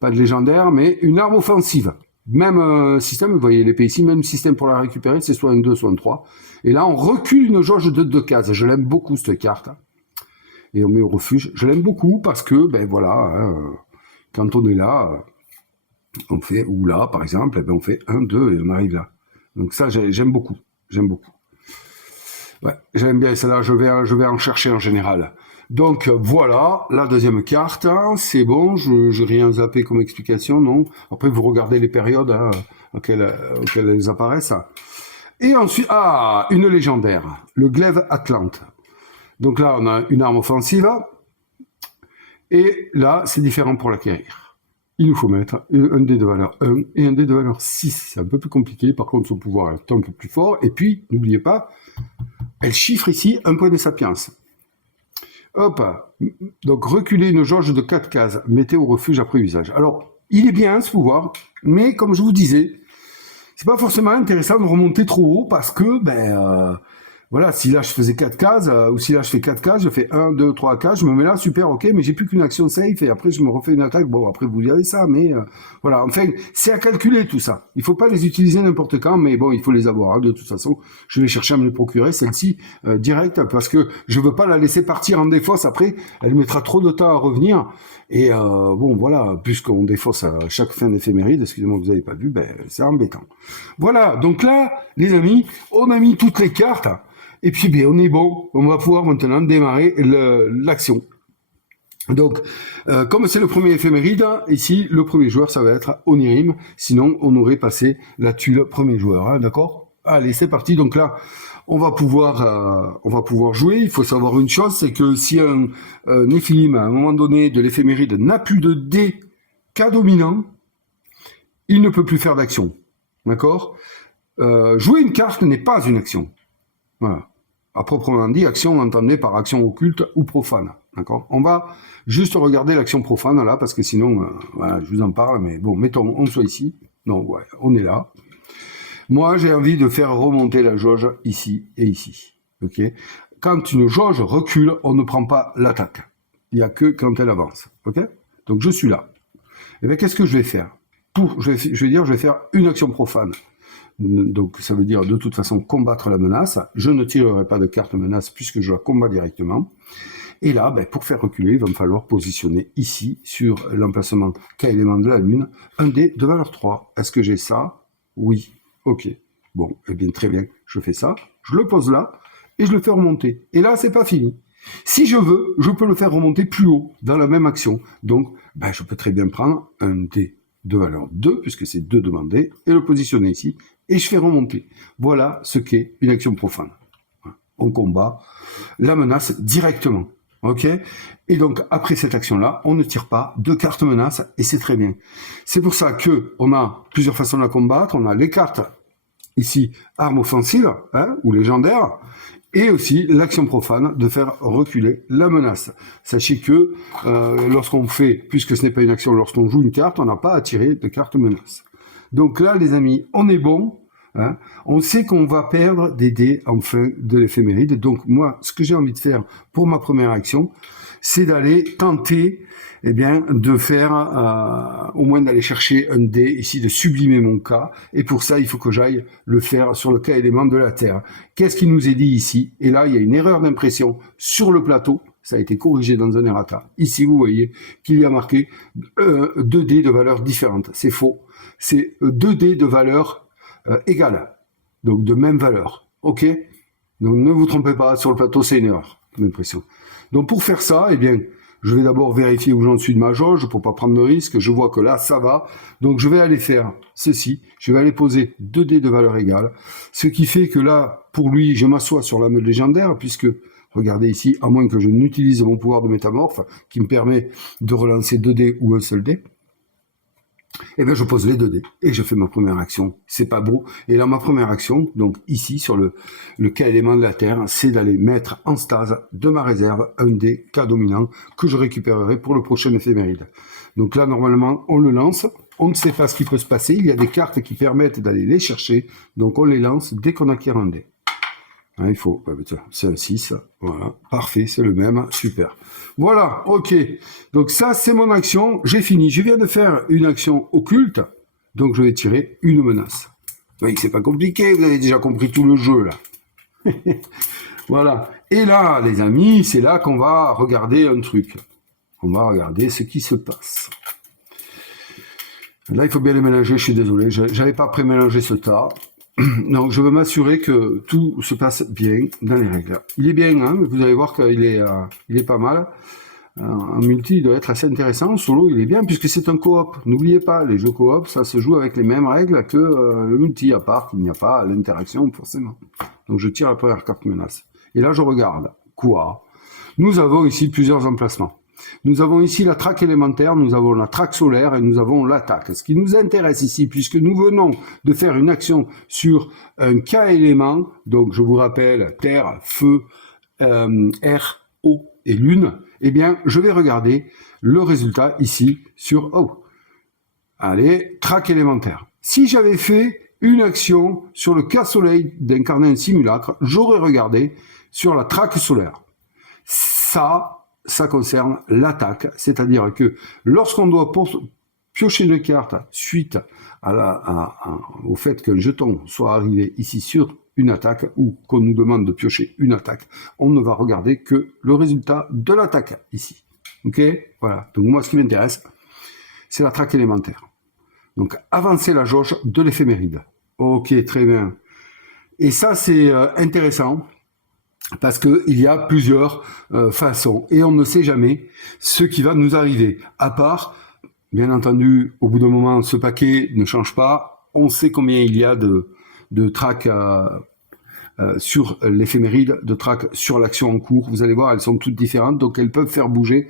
Pas de légendaire, mais une arme offensive. Même système, vous voyez l'épée ici, même système pour la récupérer, c'est soit un 2, soit un 3. Et là, on recule une jauge de 2 cases. Je l'aime beaucoup, cette carte. Et on met au refuge. Je l'aime beaucoup parce que, ben voilà, quand on est là, on fait, ou là, par exemple, eh ben, on fait 1, 2, et on arrive là. Donc ça, j'aime beaucoup. Ouais, j'aime bien celle-là, je vais en chercher en général. Donc voilà, la deuxième carte, hein, c'est bon, je rien zappé comme explication, non. Après, vous regardez les périodes hein, auxquelles elles apparaissent. Et ensuite, une légendaire, le glaive Atlante. Donc là, on a une arme offensive, et là, c'est différent pour l'acquérir. Il nous faut mettre un dé de valeur 1 et un dé de valeur 6. C'est un peu plus compliqué, par contre, son pouvoir est un peu plus fort. Et puis, n'oubliez pas, elle chiffre ici un point de sapience. Hop, donc reculer une jauge de 4 cases, mettez au refuge après usage. Alors, il est bien ce pouvoir, mais comme je vous disais, c'est pas forcément intéressant de remonter trop haut parce que, voilà, si là je faisais 4 cases, ou si là je fais 4 cases, je fais 1, 2, 3 cases, je me mets là, super, ok, mais j'ai plus qu'une action safe, et après je me refais une attaque, bon, après vous y avez ça, mais voilà, enfin, c'est à calculer tout ça. Il faut pas les utiliser n'importe quand, mais bon, il faut les avoir, hein. De toute façon, je vais chercher à me les procurer, celle-ci, direct, parce que je veux pas la laisser partir en défausse, après, elle mettra trop de temps à revenir, et bon, voilà, puisqu'on défausse à chaque fin d'éphéméride, excusez-moi, vous avez pas vu, ben, c'est embêtant. Voilà, donc là, les amis, on a mis toutes les cartes, et puis, bien, on est bon. On va pouvoir maintenant démarrer l'action. Donc, comme c'est le premier éphéméride, ici, le premier joueur, ça va être Onirim. Sinon, on aurait passé la tuile premier joueur. Hein, d'accord? Allez, c'est parti. Donc là, on va pouvoir jouer. Il faut savoir une chose, c'est que si un Néphilim, à un moment donné de l'éphéméride, n'a plus de dés qu'à dominant, il ne peut plus faire d'action. D'accord? Jouer une carte n'est pas une action. Voilà. À proprement dit, action entendée par action occulte ou profane. D'accord? On va juste regarder l'action profane là, parce que sinon, voilà, je vous en parle, mais bon, mettons, on soit ici. Non, ouais, on est là. Moi, j'ai envie de faire remonter la jauge ici et ici. Ok? Quand une jauge recule, on ne prend pas l'attaque. Il n'y a que quand elle avance. Ok? Donc je suis là. Et bien, qu'est-ce que je vais faire? Je vais faire une action profane. Donc ça veut dire de toute façon combattre la menace. Je ne tirerai pas de carte menace puisque je la combats directement. Et là, ben, pour faire reculer, il va me falloir positionner ici, sur l'emplacement K-élément de la Lune, un dé de valeur 3. Est-ce que j'ai ça? Oui. Ok. Bon, eh bien très bien. Je fais ça, je le pose là, et je le fais remonter. Et là, c'est pas fini. Si je veux, je peux le faire remonter plus haut, dans la même action. Donc, ben, je peux très bien prendre un dé de valeur 2, puisque c'est 2 demandés, et le positionner ici, et je fais remonter. Voilà ce qu'est une action profane. On combat la menace directement. Ok? Et donc, après cette action-là, on ne tire pas de cartes menaces, et c'est très bien. C'est pour ça que on a plusieurs façons de la combattre. On a les cartes, ici, armes offensives, hein, ou légendaires, et aussi l'action profane de faire reculer la menace. Sachez que lorsqu'on fait, puisque ce n'est pas une action, lorsqu'on joue une carte, on n'a pas à tirer de carte menace. Donc là, les amis, on est bon. Hein, on sait qu'on va perdre des dés en fin de l'éphéméride. Donc moi, ce que j'ai envie de faire pour ma première action, c'est d'aller tenter, eh bien, de faire, au moins d'aller chercher un dé ici, de sublimer mon cas. Et pour ça, il faut que j'aille le faire sur le K-élément de la Terre. Qu'est-ce qui nous est dit ici? Et là, il y a une erreur d'impression sur le plateau. Ça a été corrigé dans un errata. Ici, vous voyez qu'il y a marqué 2 dés de valeurs différentes. C'est faux. C'est 2 dés de valeur égale, donc de même valeur. Ok? Donc ne vous trompez pas, sur le plateau, c'est une erreur d'impression. Donc pour faire ça, eh bien, je vais d'abord vérifier où j'en suis de ma jauge pour pas prendre de risque. Je vois que là, ça va. Donc je vais aller faire ceci. Je vais aller poser 2 dés de valeur égale. Ce qui fait que là, pour lui, je m'assois sur la meule légendaire, puisque, regardez ici, à moins que je n'utilise mon pouvoir de métamorphe, qui me permet de relancer 2 dés ou un seul dé, et bien je pose les 2 dés et je fais ma première action. C'est pas beau. Et là, ma première action, donc ici sur le K-élément de la Terre, c'est d'aller mettre en stase de ma réserve un dé K dominant que je récupérerai pour le prochain éphéméride. Donc là, normalement, on le lance. On ne sait pas ce qui peut se passer. Il y a des cartes qui permettent d'aller les chercher. Donc on les lance dès qu'on acquiert un dé. Hein, il faut, c'est un 6, voilà, parfait, c'est le même, super. Voilà, ok, donc ça c'est mon action, j'ai fini, je viens de faire une action occulte, donc je vais tirer une menace. Vous voyez que c'est pas compliqué, vous avez déjà compris tout le jeu là. Voilà, et là les amis, c'est là qu'on va regarder un truc, on va regarder ce qui se passe. Là il faut bien les mélanger, je suis désolé, j'avais pas pré-mélangé ce tas. Donc, je veux m'assurer que tout se passe bien dans les règles. Il est bien, hein, vous allez voir qu'il est pas mal. En multi, il doit être assez intéressant. En solo, il est bien puisque c'est un coop. N'oubliez pas, les jeux coop, ça se joue avec les mêmes règles que le multi, à part qu'il n'y a pas l'interaction forcément. Donc, je tire la première carte menace. Et là, je regarde. Quoi? Nous avons ici plusieurs emplacements. Nous avons ici la traque élémentaire, nous avons la traque solaire et nous avons l'attaque. Ce qui nous intéresse ici, puisque nous venons de faire une action sur un K-élément, donc je vous rappelle terre, feu, air, eau et lune, eh bien je vais regarder le résultat ici sur allez, traque élémentaire. Si j'avais fait une action sur le cas soleil d'incarner un simulacre, j'aurais regardé sur la traque solaire. Ça concerne l'attaque, c'est-à-dire que lorsqu'on doit piocher une carte suite au fait qu'un jeton soit arrivé ici sur une attaque ou qu'on nous demande de piocher une attaque, on ne va regarder que le résultat de l'attaque ici. Ok, voilà. Donc moi, ce qui m'intéresse, c'est la traque élémentaire. Donc avancer la jauge de l'éphéméride. Ok, très bien. Et ça, c'est intéressant parce que il y a plusieurs façons et on ne sait jamais ce qui va nous arriver. À part, bien entendu, au bout d'un moment, ce paquet ne change pas. On sait combien il y a de traques sur l'éphéméride, de traques sur l'action en cours. Vous allez voir, elles sont toutes différentes, donc elles peuvent faire bouger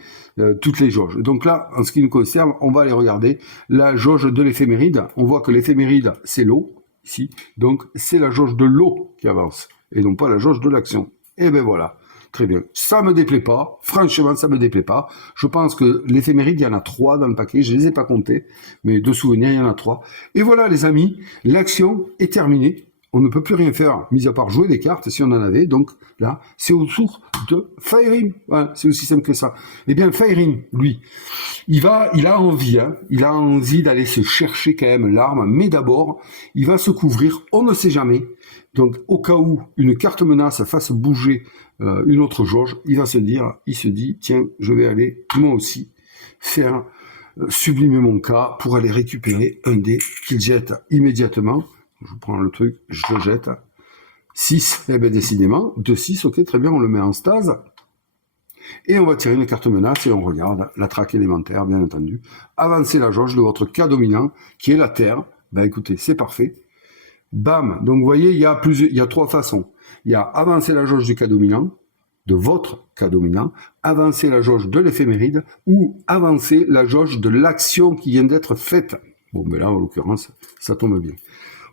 toutes les jauges. Donc là, en ce qui nous concerne, on va aller regarder la jauge de l'éphéméride. On voit que l'éphéméride, c'est l'eau, ici. Donc c'est la jauge de l'eau qui avance, et non pas la jauge de l'action. Et ben voilà. Très bien. Ça me déplaît pas. Franchement, ça me déplaît pas. Je pense que l'éphéméride, il y en a 3 dans le paquet. Je les ai pas comptés, mais de souvenirs, il y en a 3. Et voilà, les amis, l'action est terminée. On ne peut plus rien faire, mis à part jouer des cartes, si on en avait. Donc là, c'est au tour de Fairim. Voilà, c'est aussi simple que ça. Eh bien, Fairim, lui, il a envie, il a envie d'aller se chercher quand même l'arme, mais d'abord, il va se couvrir, on ne sait jamais. Donc, au cas où une carte menace fasse bouger une autre jauge, il se dit, tiens, je vais aller, moi aussi, faire sublimer mon cas pour aller récupérer un dé qu'il jette immédiatement. Je prends le truc, je le jette. 6, eh bien décidément, 2-6, ok, très bien, on le met en stase. Et on va tirer une carte menace et on regarde la traque élémentaire, bien entendu. Avancer la jauge de votre cas dominant, qui est la Terre. Ben écoutez, c'est parfait. Bam. Donc vous voyez, il y a 3 façons. Il y a avancer la jauge du cas dominant, de votre cas dominant, avancer la jauge de l'éphéméride, ou avancer la jauge de l'action qui vient d'être faite. Bon, ben là, en l'occurrence, ça tombe bien.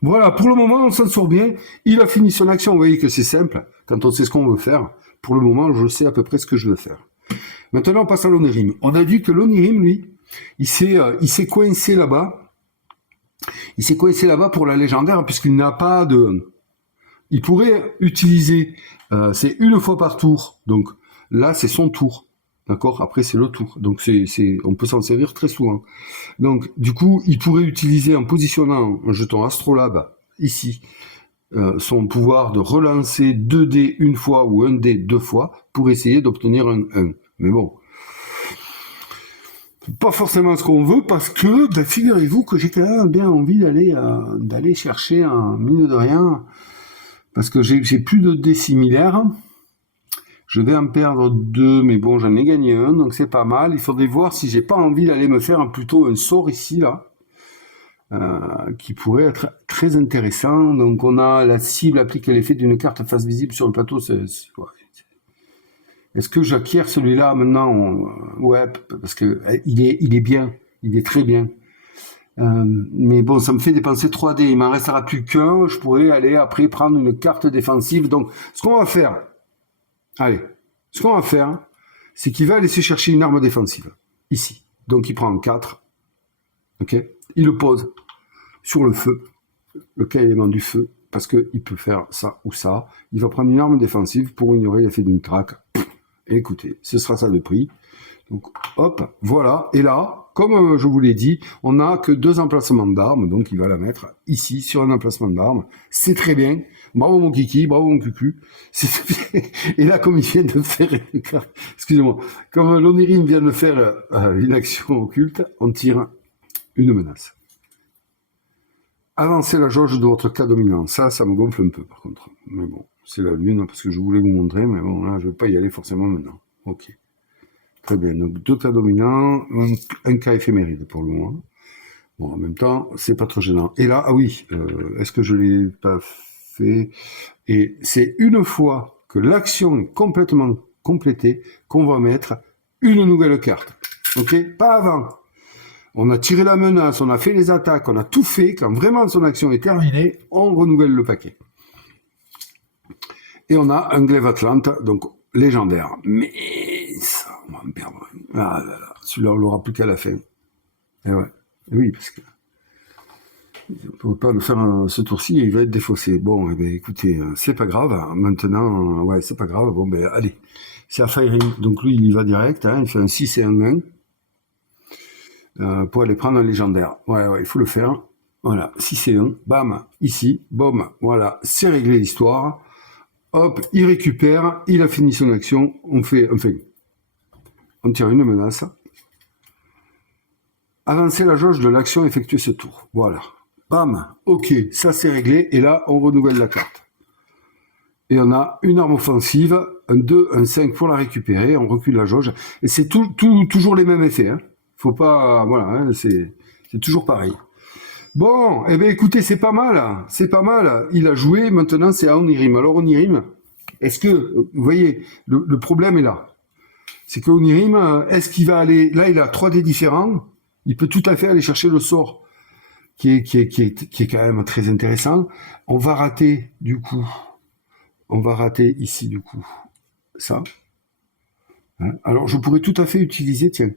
Voilà, pour le moment, on s'en sort bien. Il a fini son action. Vous voyez que c'est simple. Quand on sait ce qu'on veut faire, pour le moment, je sais à peu près ce que je veux faire. Maintenant, on passe à l'Onirim. On a dit que l'Onirim, lui, il s'est coincé là-bas. Il s'est coincé là-bas pour la légendaire, puisqu'il n'a pas de... Il pourrait utiliser... c'est une fois par tour. Donc là, c'est son tour. D'accord? Après, c'est le tour. Donc, on peut s'en servir très souvent. Donc, du coup, il pourrait utiliser, en positionnant un jeton Astrolabe, ici, son pouvoir de relancer 2 dés une fois ou 1 dé 2 fois pour essayer d'obtenir un 1. Mais bon, pas forcément ce qu'on veut parce que, ben, figurez-vous que j'ai quand même bien envie d'aller chercher un mine de rien parce que j'ai plus de dés similaires. Je vais en perdre 2, mais bon, j'en ai gagné un, donc c'est pas mal. Il faudrait voir si j'ai pas envie d'aller me faire plutôt un sort ici, là, qui pourrait être très intéressant. Donc on a la cible applique l'effet d'une carte face visible sur le plateau. Ouais. Est-ce que j'acquiers celui-là maintenant? Ouais, parce que il est bien, il est très bien. Mais bon, ça me fait dépenser 3 dés. Il m'en restera plus qu'un. Je pourrais aller après prendre une carte défensive. Donc, ce qu'on va faire... Allez, ce qu'on va faire, c'est qu'il va aller se chercher une arme défensive, ici. Donc il prend 4, ok? Il le pose sur le feu, le cas élément du feu, parce qu'il peut faire ça ou ça. Il va prendre une arme défensive pour ignorer l'effet d'une traque. Et écoutez, ce sera ça de prix. Donc hop, voilà. Et là, comme je vous l'ai dit, on n'a que 2 emplacements d'armes, donc il va la mettre ici, sur un emplacement d'armes. C'est très bien. Bravo mon kiki, bravo mon cucu. Et là, comme il vient de faire, excusez-moi, comme l'Onirim vient de faire une action occulte, on tire une menace. Avancez la jauge de votre cas dominant. Ça me gonfle un peu par contre. Mais bon, c'est la lune, parce que je voulais vous montrer, mais bon, là, je ne vais pas y aller forcément maintenant. Ok. Très bien, donc 2 cas dominants, un cas éphéméride pour le moment. Bon, en même temps, c'est pas trop gênant. Et là, ah oui, est-ce que je l'ai pas fait? Et c'est une fois que l'action est complètement complétée qu'on va mettre une nouvelle carte. Ok? Pas avant. On a tiré la menace, on a fait les attaques, on a tout fait. Quand vraiment son action est terminée, on renouvelle le paquet. Et on a un glaive Atlante, donc légendaire. Mais ça, on va en perdre. Ah là là, celui-là, on l'aura plus qu'à la fin. Et ouais, oui, parce que ne peut pas le faire ce tour-ci et il va être défaussé. Bon, eh ben, écoutez, c'est pas grave. Maintenant, ouais, c'est pas grave. Bon, ben, allez. C'est à Firing. Donc lui, il y va direct. Hein, il fait un 6 et un 1 pour aller prendre un légendaire. Ouais, ouais, il faut le faire. Voilà, 6 et 1. Bam, ici. Boum. Voilà, c'est réglé l'histoire. Hop, il récupère. Il a fini son action. On tire une menace. Avancer la jauge de l'action effectuée ce tour. Voilà. Bam. Ok, ça c'est réglé. Et là, on renouvelle la carte. Et on a une arme offensive, un 2, un 5 pour la récupérer. On recule la jauge. Et c'est toujours les mêmes effets. Hein. Faut pas... Voilà, hein, c'est toujours pareil. Bon, eh bien écoutez, c'est pas mal. C'est pas mal. Il a joué. Maintenant, c'est à Onirim. Alors Onirim, est-ce que... Vous voyez, le problème est là. C'est que Onirim, est-ce qu'il va aller... Là, il a 3 dés différents. Il peut tout à fait aller chercher le sort qui est quand même très intéressant. On va rater, du coup. On va rater ici, du coup, ça. Hein. Alors, je pourrais tout à fait utiliser, tiens.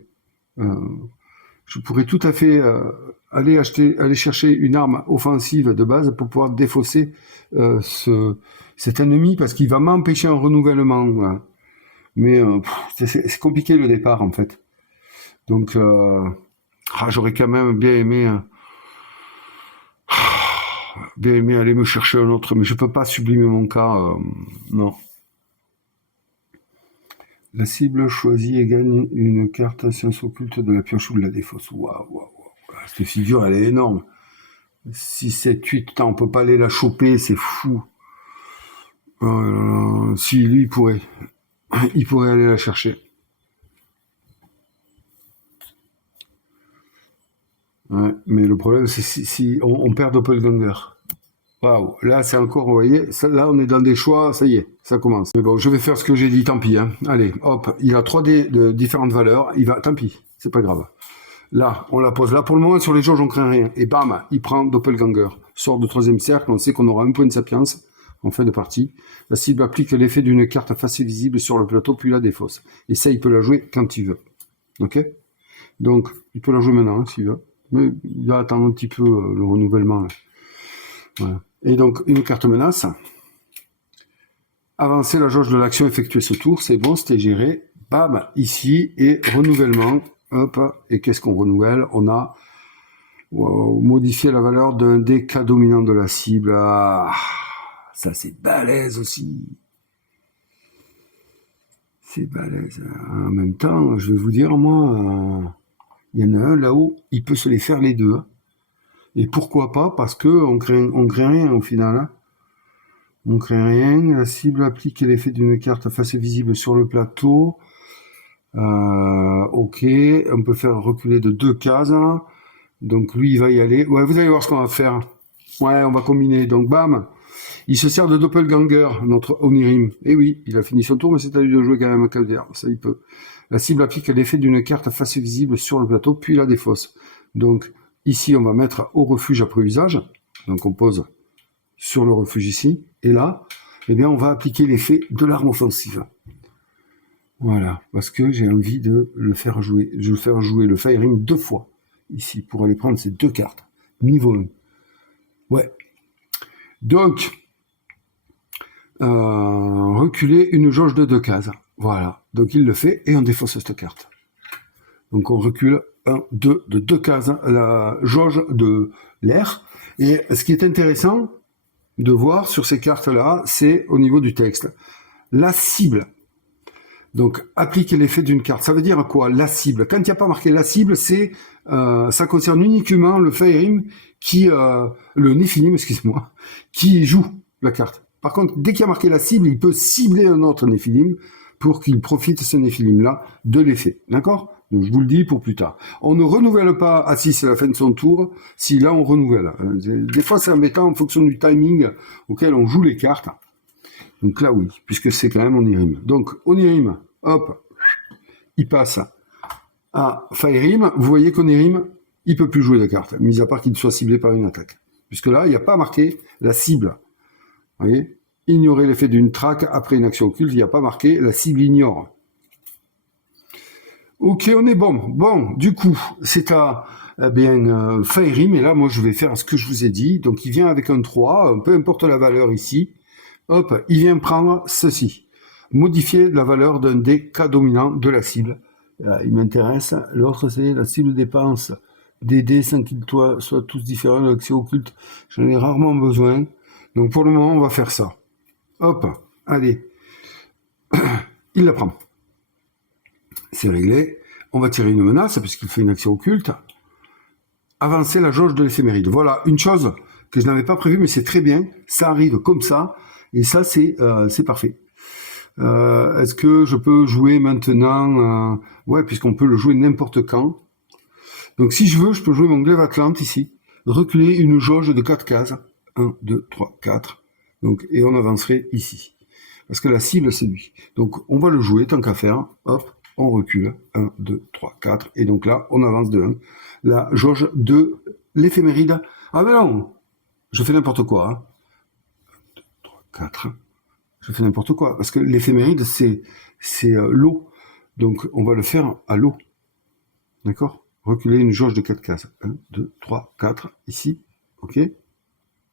Je pourrais tout à fait aller chercher une arme offensive de base pour pouvoir défausser cet ennemi parce qu'il va m'empêcher un renouvellement. Voilà. Mais c'est compliqué le départ, en fait. Donc... j'aurais quand même bien aimé aller me chercher un autre, mais je peux pas sublimer mon cas, non. La cible choisit et gagne une carte science occulte de la pioche ou de la défausse. Waouh. Cette figure, elle est énorme. 6, 7, 8, on peut pas aller la choper, c'est fou. Si, lui, il pourrait aller la chercher. Ouais, mais le problème, c'est si on perd Doppelganger. Waouh, là, c'est encore, vous voyez, là, on est dans des choix, ça y est, ça commence. Mais bon, je vais faire ce que j'ai dit, tant pis. Hein. Allez, hop, il a 3 dés de différentes valeurs, tant pis, c'est pas grave. Là, on la pose. Là, pour le moment, sur les jauges, on craint rien. Et bam, il prend Doppelganger. Sort de 3e cercle, on sait qu'on aura un point de sapience en fin de partie. La cible applique l'effet d'une carte face visible sur le plateau, puis la défausse. Et ça, il peut la jouer quand il veut. Ok? Donc, il peut la jouer maintenant, hein, s'il veut. Mais il va attendre un petit peu le renouvellement. Là. Voilà. Et donc, une carte menace. Avancer la jauge de l'action effectuée ce tour. C'est bon, c'était géré. Bam, ici. Et renouvellement. Hop. Et qu'est-ce qu'on renouvelle? On a modifié la valeur d'un des cas dominants de la cible. Ah, ça, c'est balèze aussi. C'est balèze. En même temps, je vais vous dire, moi... il y en a un là-haut, il peut se les faire les deux. Et pourquoi pas? Parce que on craint rien au final. Hein. On craint rien. La cible applique l'effet d'une carte face visible sur le plateau. Ok. On peut faire reculer de 2 cases. Donc lui, il va y aller. Ouais, vous allez voir ce qu'on va faire. Ouais, on va combiner. Donc bam. Il se sert de Doppelganger, notre Onirim. Et oui, il a fini son tour, mais c'est à lui de jouer quand même un calvaire. Ça, il peut. La cible applique l'effet d'une carte face visible sur le plateau, puis la défausse. Donc, ici, on va mettre au refuge après usage. Donc, on pose sur le refuge ici. Et là, eh bien, on va appliquer l'effet de l'arme offensive. Voilà. Parce que j'ai envie de le faire jouer. Je vais faire jouer le Firing 2 fois. Ici, pour aller prendre ces 2 cartes. Niveau 1. Ouais. Donc, reculer une jauge de 2 cases. Voilà, donc il le fait et on défausse cette carte. Donc on recule 1, 2 de 2 cases la jauge de l'air. Et ce qui est intéressant de voir sur ces cartes-là, c'est au niveau du texte. La cible. Donc appliquer l'effet d'une carte. Ça veut dire quoi? La cible. Quand il n'y a pas marqué la cible, c'est ça concerne uniquement le Firing le Nephilim, excusez-moi, qui joue la carte. Par contre, dès qu'il y a marqué la cible, il peut cibler un autre Nephilim pour qu'il profite, ce Nephilim-là, de l'effet. D'accord? Donc, je vous le dis pour plus tard. On ne renouvelle pas à 6 à la fin de son tour, si là, on renouvelle. Des fois, c'est embêtant en fonction du timing auquel on joue les cartes. Donc là, oui, puisque c'est quand même Onirim. Donc, Onirim, hop, il passe à Firing. Vous voyez qu'Onirim, il peut plus jouer de cartes, mis à part qu'il soit ciblé par une attaque. Puisque là, il n'y a pas marqué la cible. Vous voyez? Ignorer l'effet d'une traque après une action occulte, il n'y a pas marqué, la cible ignore. Ok, on est bon. Bon, du coup, c'est à Faerim, et là, moi, je vais faire ce que je vous ai dit. Donc, il vient avec un 3, peu importe la valeur ici. Hop, il vient prendre ceci. Modifier la valeur d'un des cas dominants de la cible. Il m'intéresse. L'autre, c'est la cible dépense des dés sans qu'ils soient tous différents de l'accès occulte. J'en ai rarement besoin. Donc, pour le moment, on va faire ça. Hop, allez. Il la prend. C'est réglé. On va tirer une menace, puisqu'il fait une action occulte. Avancer la jauge de l'éphéméride. Voilà, une chose que je n'avais pas prévue, mais c'est très bien. Ça arrive comme ça. Et ça, c'est parfait. Est-ce que je peux jouer maintenant ouais, puisqu'on peut le jouer n'importe quand. Donc, si je veux, je peux jouer mon glaive Atlante ici. Reculer une jauge de 4 cases. 1, 2, 3, 4. Donc, et on avancerait ici. Parce que la cible, c'est lui. Donc, on va le jouer, tant qu'à faire. Hop, on recule. 1, 2, 3, 4. Et donc là, on avance de 1. La jauge de l'éphéméride. Ah ben non, je fais n'importe quoi. 1, 2, 3, 4. Je fais n'importe quoi. Parce que l'éphéméride, c'est l'eau. Donc, on va le faire à l'eau. D'accord? Reculer une jauge de 4 cases. 1, 2, 3, 4. Ici. OK?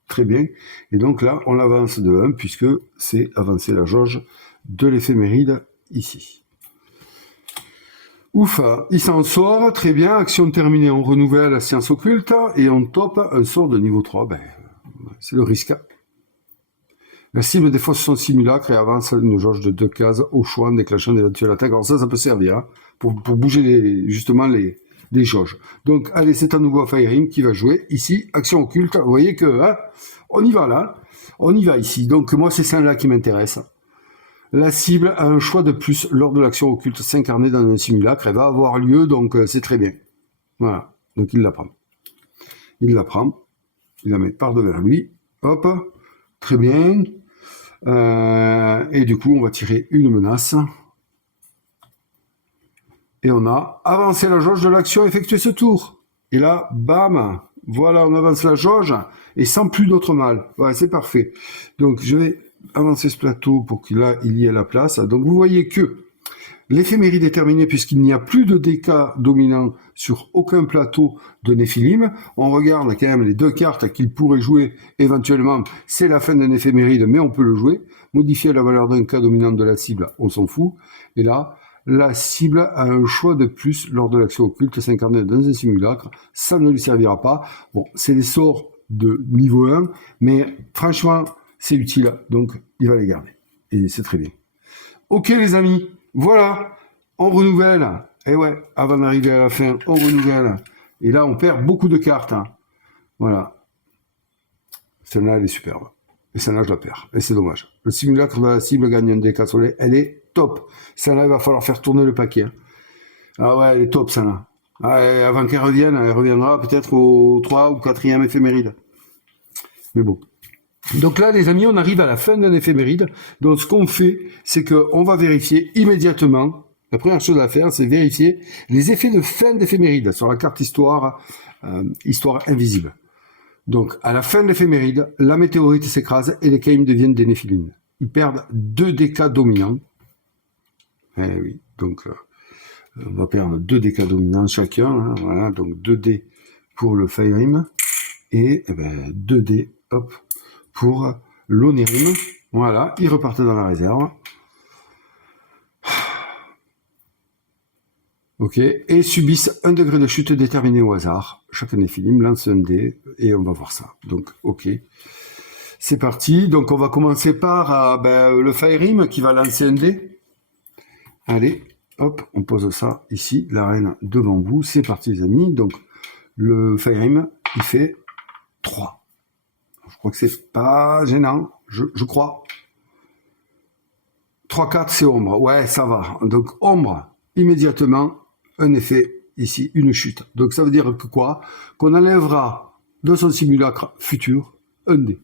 Très bien. Et donc là, on avance de 1 puisque c'est avancer la jauge de l'éphéméride ici. Ouf, il s'en sort, très bien, action terminée, on renouvelle la science occulte et on tope un sort de niveau 3, c'est le risque. La cible défausse son simulacre et avance une jauge de 2 cases au choix en déclenchant d'éventuelles attaques. Alors ça peut servir pour bouger les jauges. Donc allez, c'est à nouveau Faerim qui va jouer ici, action occulte, vous voyez que on y va là, on y va ici. Donc moi c'est celle-là qui m'intéresse. La cible a un choix de plus lors de l'action occulte s'incarner dans un simulacre. Elle va avoir lieu, donc c'est très bien. Voilà, donc il la prend. Il la prend, il la met par devers lui. Hop, très bien. Et du coup, on va tirer une menace. Et on a avancé la jauge de l'action, effectuer ce tour. Et là, bam, voilà, on avance la jauge et sans plus d'autre mal. Ouais, c'est parfait. Donc je vais avancer ce plateau pour qu'il y ait la place. Donc vous voyez que l'éphéméride est terminée puisqu'il n'y a plus de dégâts dominants sur aucun plateau de Néphilim. On regarde quand même les 2 cartes qu'il pourrait jouer éventuellement. C'est la fin d'un éphéméride, mais on peut le jouer. Modifier la valeur d'un cas dominant de la cible, on s'en fout. Et là, la cible a un choix de plus lors de l'action occulte s'incarner dans un simulacre. Ça ne lui servira pas. Bon, c'est des sorts de niveau 1, mais franchement, c'est utile, donc il va les garder. Et c'est très bien. Ok les amis, voilà, on renouvelle. Et ouais, avant d'arriver à la fin, on renouvelle. Et là, on perd beaucoup de cartes. Voilà. Celle-là, elle est superbe. Et celle-là, je la perds. Et c'est dommage. Le simulacre de la cible gagne un dégât soleil. Elle est top. Celle-là, il va falloir faire tourner le paquet. Ah ouais, elle est top, celle-là. Avant qu'elle revienne, elle reviendra peut-être au 3 ou 4e éphéméride. Mais bon. Donc là, les amis, on arrive à la fin d'un éphéméride. Donc, ce qu'on fait, c'est qu'on va vérifier immédiatement. La première chose à faire, c'est vérifier les effets de fin d'éphéméride sur la carte histoire, histoire invisible. Donc, à la fin de l'éphéméride, la météorite s'écrase et les Caïms deviennent des Néphilim. Ils perdent 2 dégâts dominants. Eh oui, donc on va perdre 2 dégâts dominants chacun. Voilà, donc 2 dés pour le Faerim et 2 dés, hop, pour l'Onirim. Voilà, ils repartent dans la réserve. Ok, et subissent 1 degré de chute déterminé au hasard. Chaque Néphilim lance un dé et on va voir ça. Donc, ok, c'est parti. Donc, on va commencer par le Faerim qui va lancer un dé. Allez, hop, on pose ça ici, la reine devant vous. C'est parti, les amis. Donc, le Faerim, il fait 3. Je crois que c'est pas gênant, je crois. 3-4, c'est ombre. Ouais, ça va. Donc, ombre, immédiatement, un effet ici, une chute. Donc, ça veut dire que quoi? Qu'on enlèvera de son simulacre futur un dé.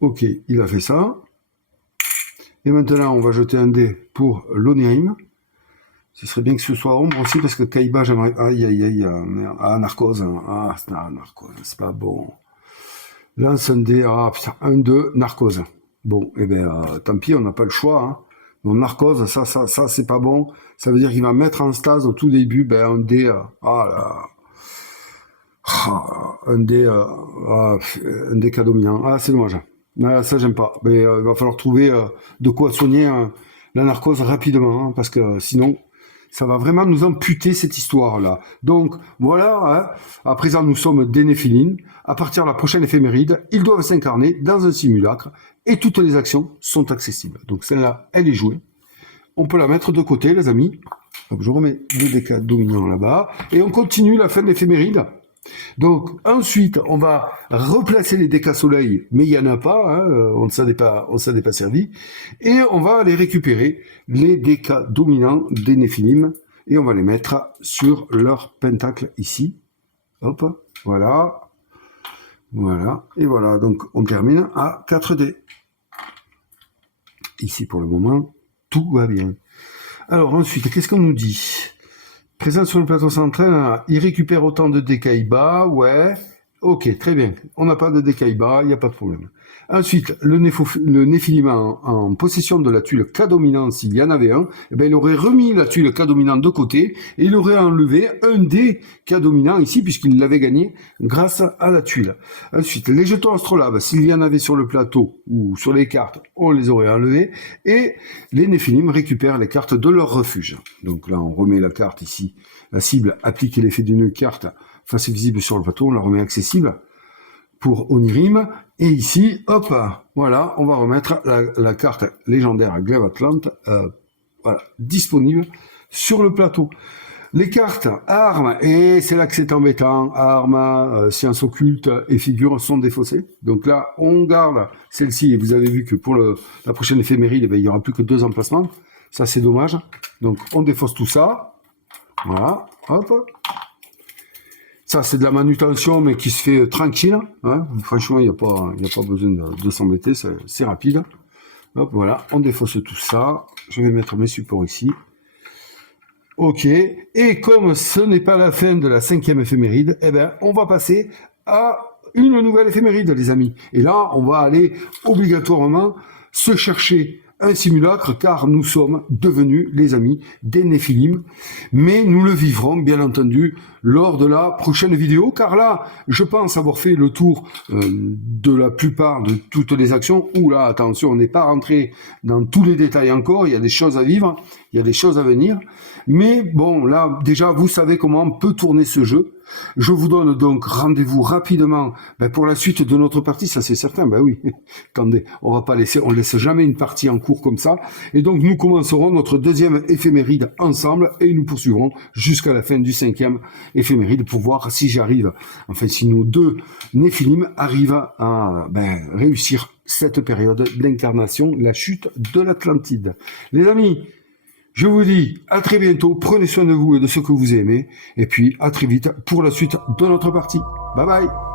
Ok, il a fait ça. Et maintenant, on va jeter un dé pour l'Onirim. Ce serait bien que ce soit ombre aussi, parce que Kaiba, j'aimerais... Aïe, narcose. Ah, narcose, c'est pas bon. Lance un dé, 1, 2, narcose. Bon, tant pis, on n'a pas le choix. Donc narcose, ça c'est pas bon. Ça veut dire qu'il va mettre en stase au tout début un dé, un dé cas dominant. Ah, c'est dommage. Ah, ça j'aime pas. Mais il va falloir trouver de quoi soigner la narcose rapidement, hein, parce que sinon ça va vraiment nous amputer cette histoire-là. Donc voilà, hein, à présent nous sommes des Néphilines. À partir de la prochaine éphéméride, ils doivent s'incarner dans un simulacre et toutes les actions sont accessibles. Donc celle-là, elle est jouée. On peut la mettre de côté, les amis. Donc je remets le déca dominant là-bas et on continue la fin de l'éphéméride. Donc ensuite, on va replacer les décas soleil, mais il n'y en a pas, hein, on ne s'en est pas servi, et on va aller récupérer les décas dominants des Néphilim, et on va les mettre sur leur pentacle ici. Hop, voilà, et voilà, donc on termine à 4D. Ici pour le moment, tout va bien. Alors ensuite, qu'est-ce qu'on nous dit ? Présent sur le plateau central, il récupère autant de Decaiba, ouais. Ok, très bien. On n'a pas de Decaiba, il n'y a pas de problème. Ensuite, le Néphilim en possession de la tuile K dominant, s'il y en avait un, eh ben, il aurait remis la tuile K dominant de côté et il aurait enlevé un des K dominants ici, puisqu'il l'avait gagné grâce à la tuile. Ensuite, les jetons astrolabes, s'il y en avait sur le plateau ou sur les cartes, on les aurait enlevés. Et les Néphilim récupèrent les cartes de leur refuge. Donc là, on remet la carte ici. La cible applique l'effet d'une carte face visible sur le plateau, on la remet accessible pour Onirim. Et ici, hop, voilà, on va remettre la carte légendaire Glaive Atlante, voilà, disponible sur le plateau. Les cartes armes, et c'est là que c'est embêtant, armes, sciences occultes et figures sont défaussées. Donc là, on garde celle-ci, et vous avez vu que pour la prochaine éphéméride, il n'y aura plus que 2 emplacements. Ça, c'est dommage. Donc, on défausse tout ça. Voilà, hop. Ça, c'est de la manutention, mais qui se fait tranquille. Hein. Franchement, il n'y a pas besoin de s'embêter, c'est rapide. Hop, voilà, on défausse tout ça. Je vais mettre mes supports ici. Ok, et comme ce n'est pas la fin de la 5e éphéméride, eh ben, on va passer à une nouvelle éphéméride, les amis. Et là, on va aller obligatoirement se chercher un simulacre, car nous sommes devenus les amis des Néphilim. Mais nous le vivrons, bien entendu, lors de la prochaine vidéo, car là, je pense avoir fait le tour de la plupart de toutes les actions, où là, attention, on n'est pas rentré dans tous les détails encore, il y a des choses à vivre, il y a des choses à venir. Mais bon, là, déjà, vous savez comment on peut tourner ce jeu. Je vous donne donc rendez-vous rapidement pour la suite de notre partie, ça c'est certain, oui. Attendez, on laisse jamais une partie en cours comme ça. Et donc nous commencerons notre 2e éphéméride ensemble et nous poursuivrons jusqu'à la fin du 5e éphéméride pour voir si si nos 2 Néphilim arrivent à réussir cette période d'incarnation, la chute de l'Atlantide. Les amis, je vous dis à très bientôt, prenez soin de vous et de ce que vous aimez, et puis à très vite pour la suite de notre partie. Bye bye.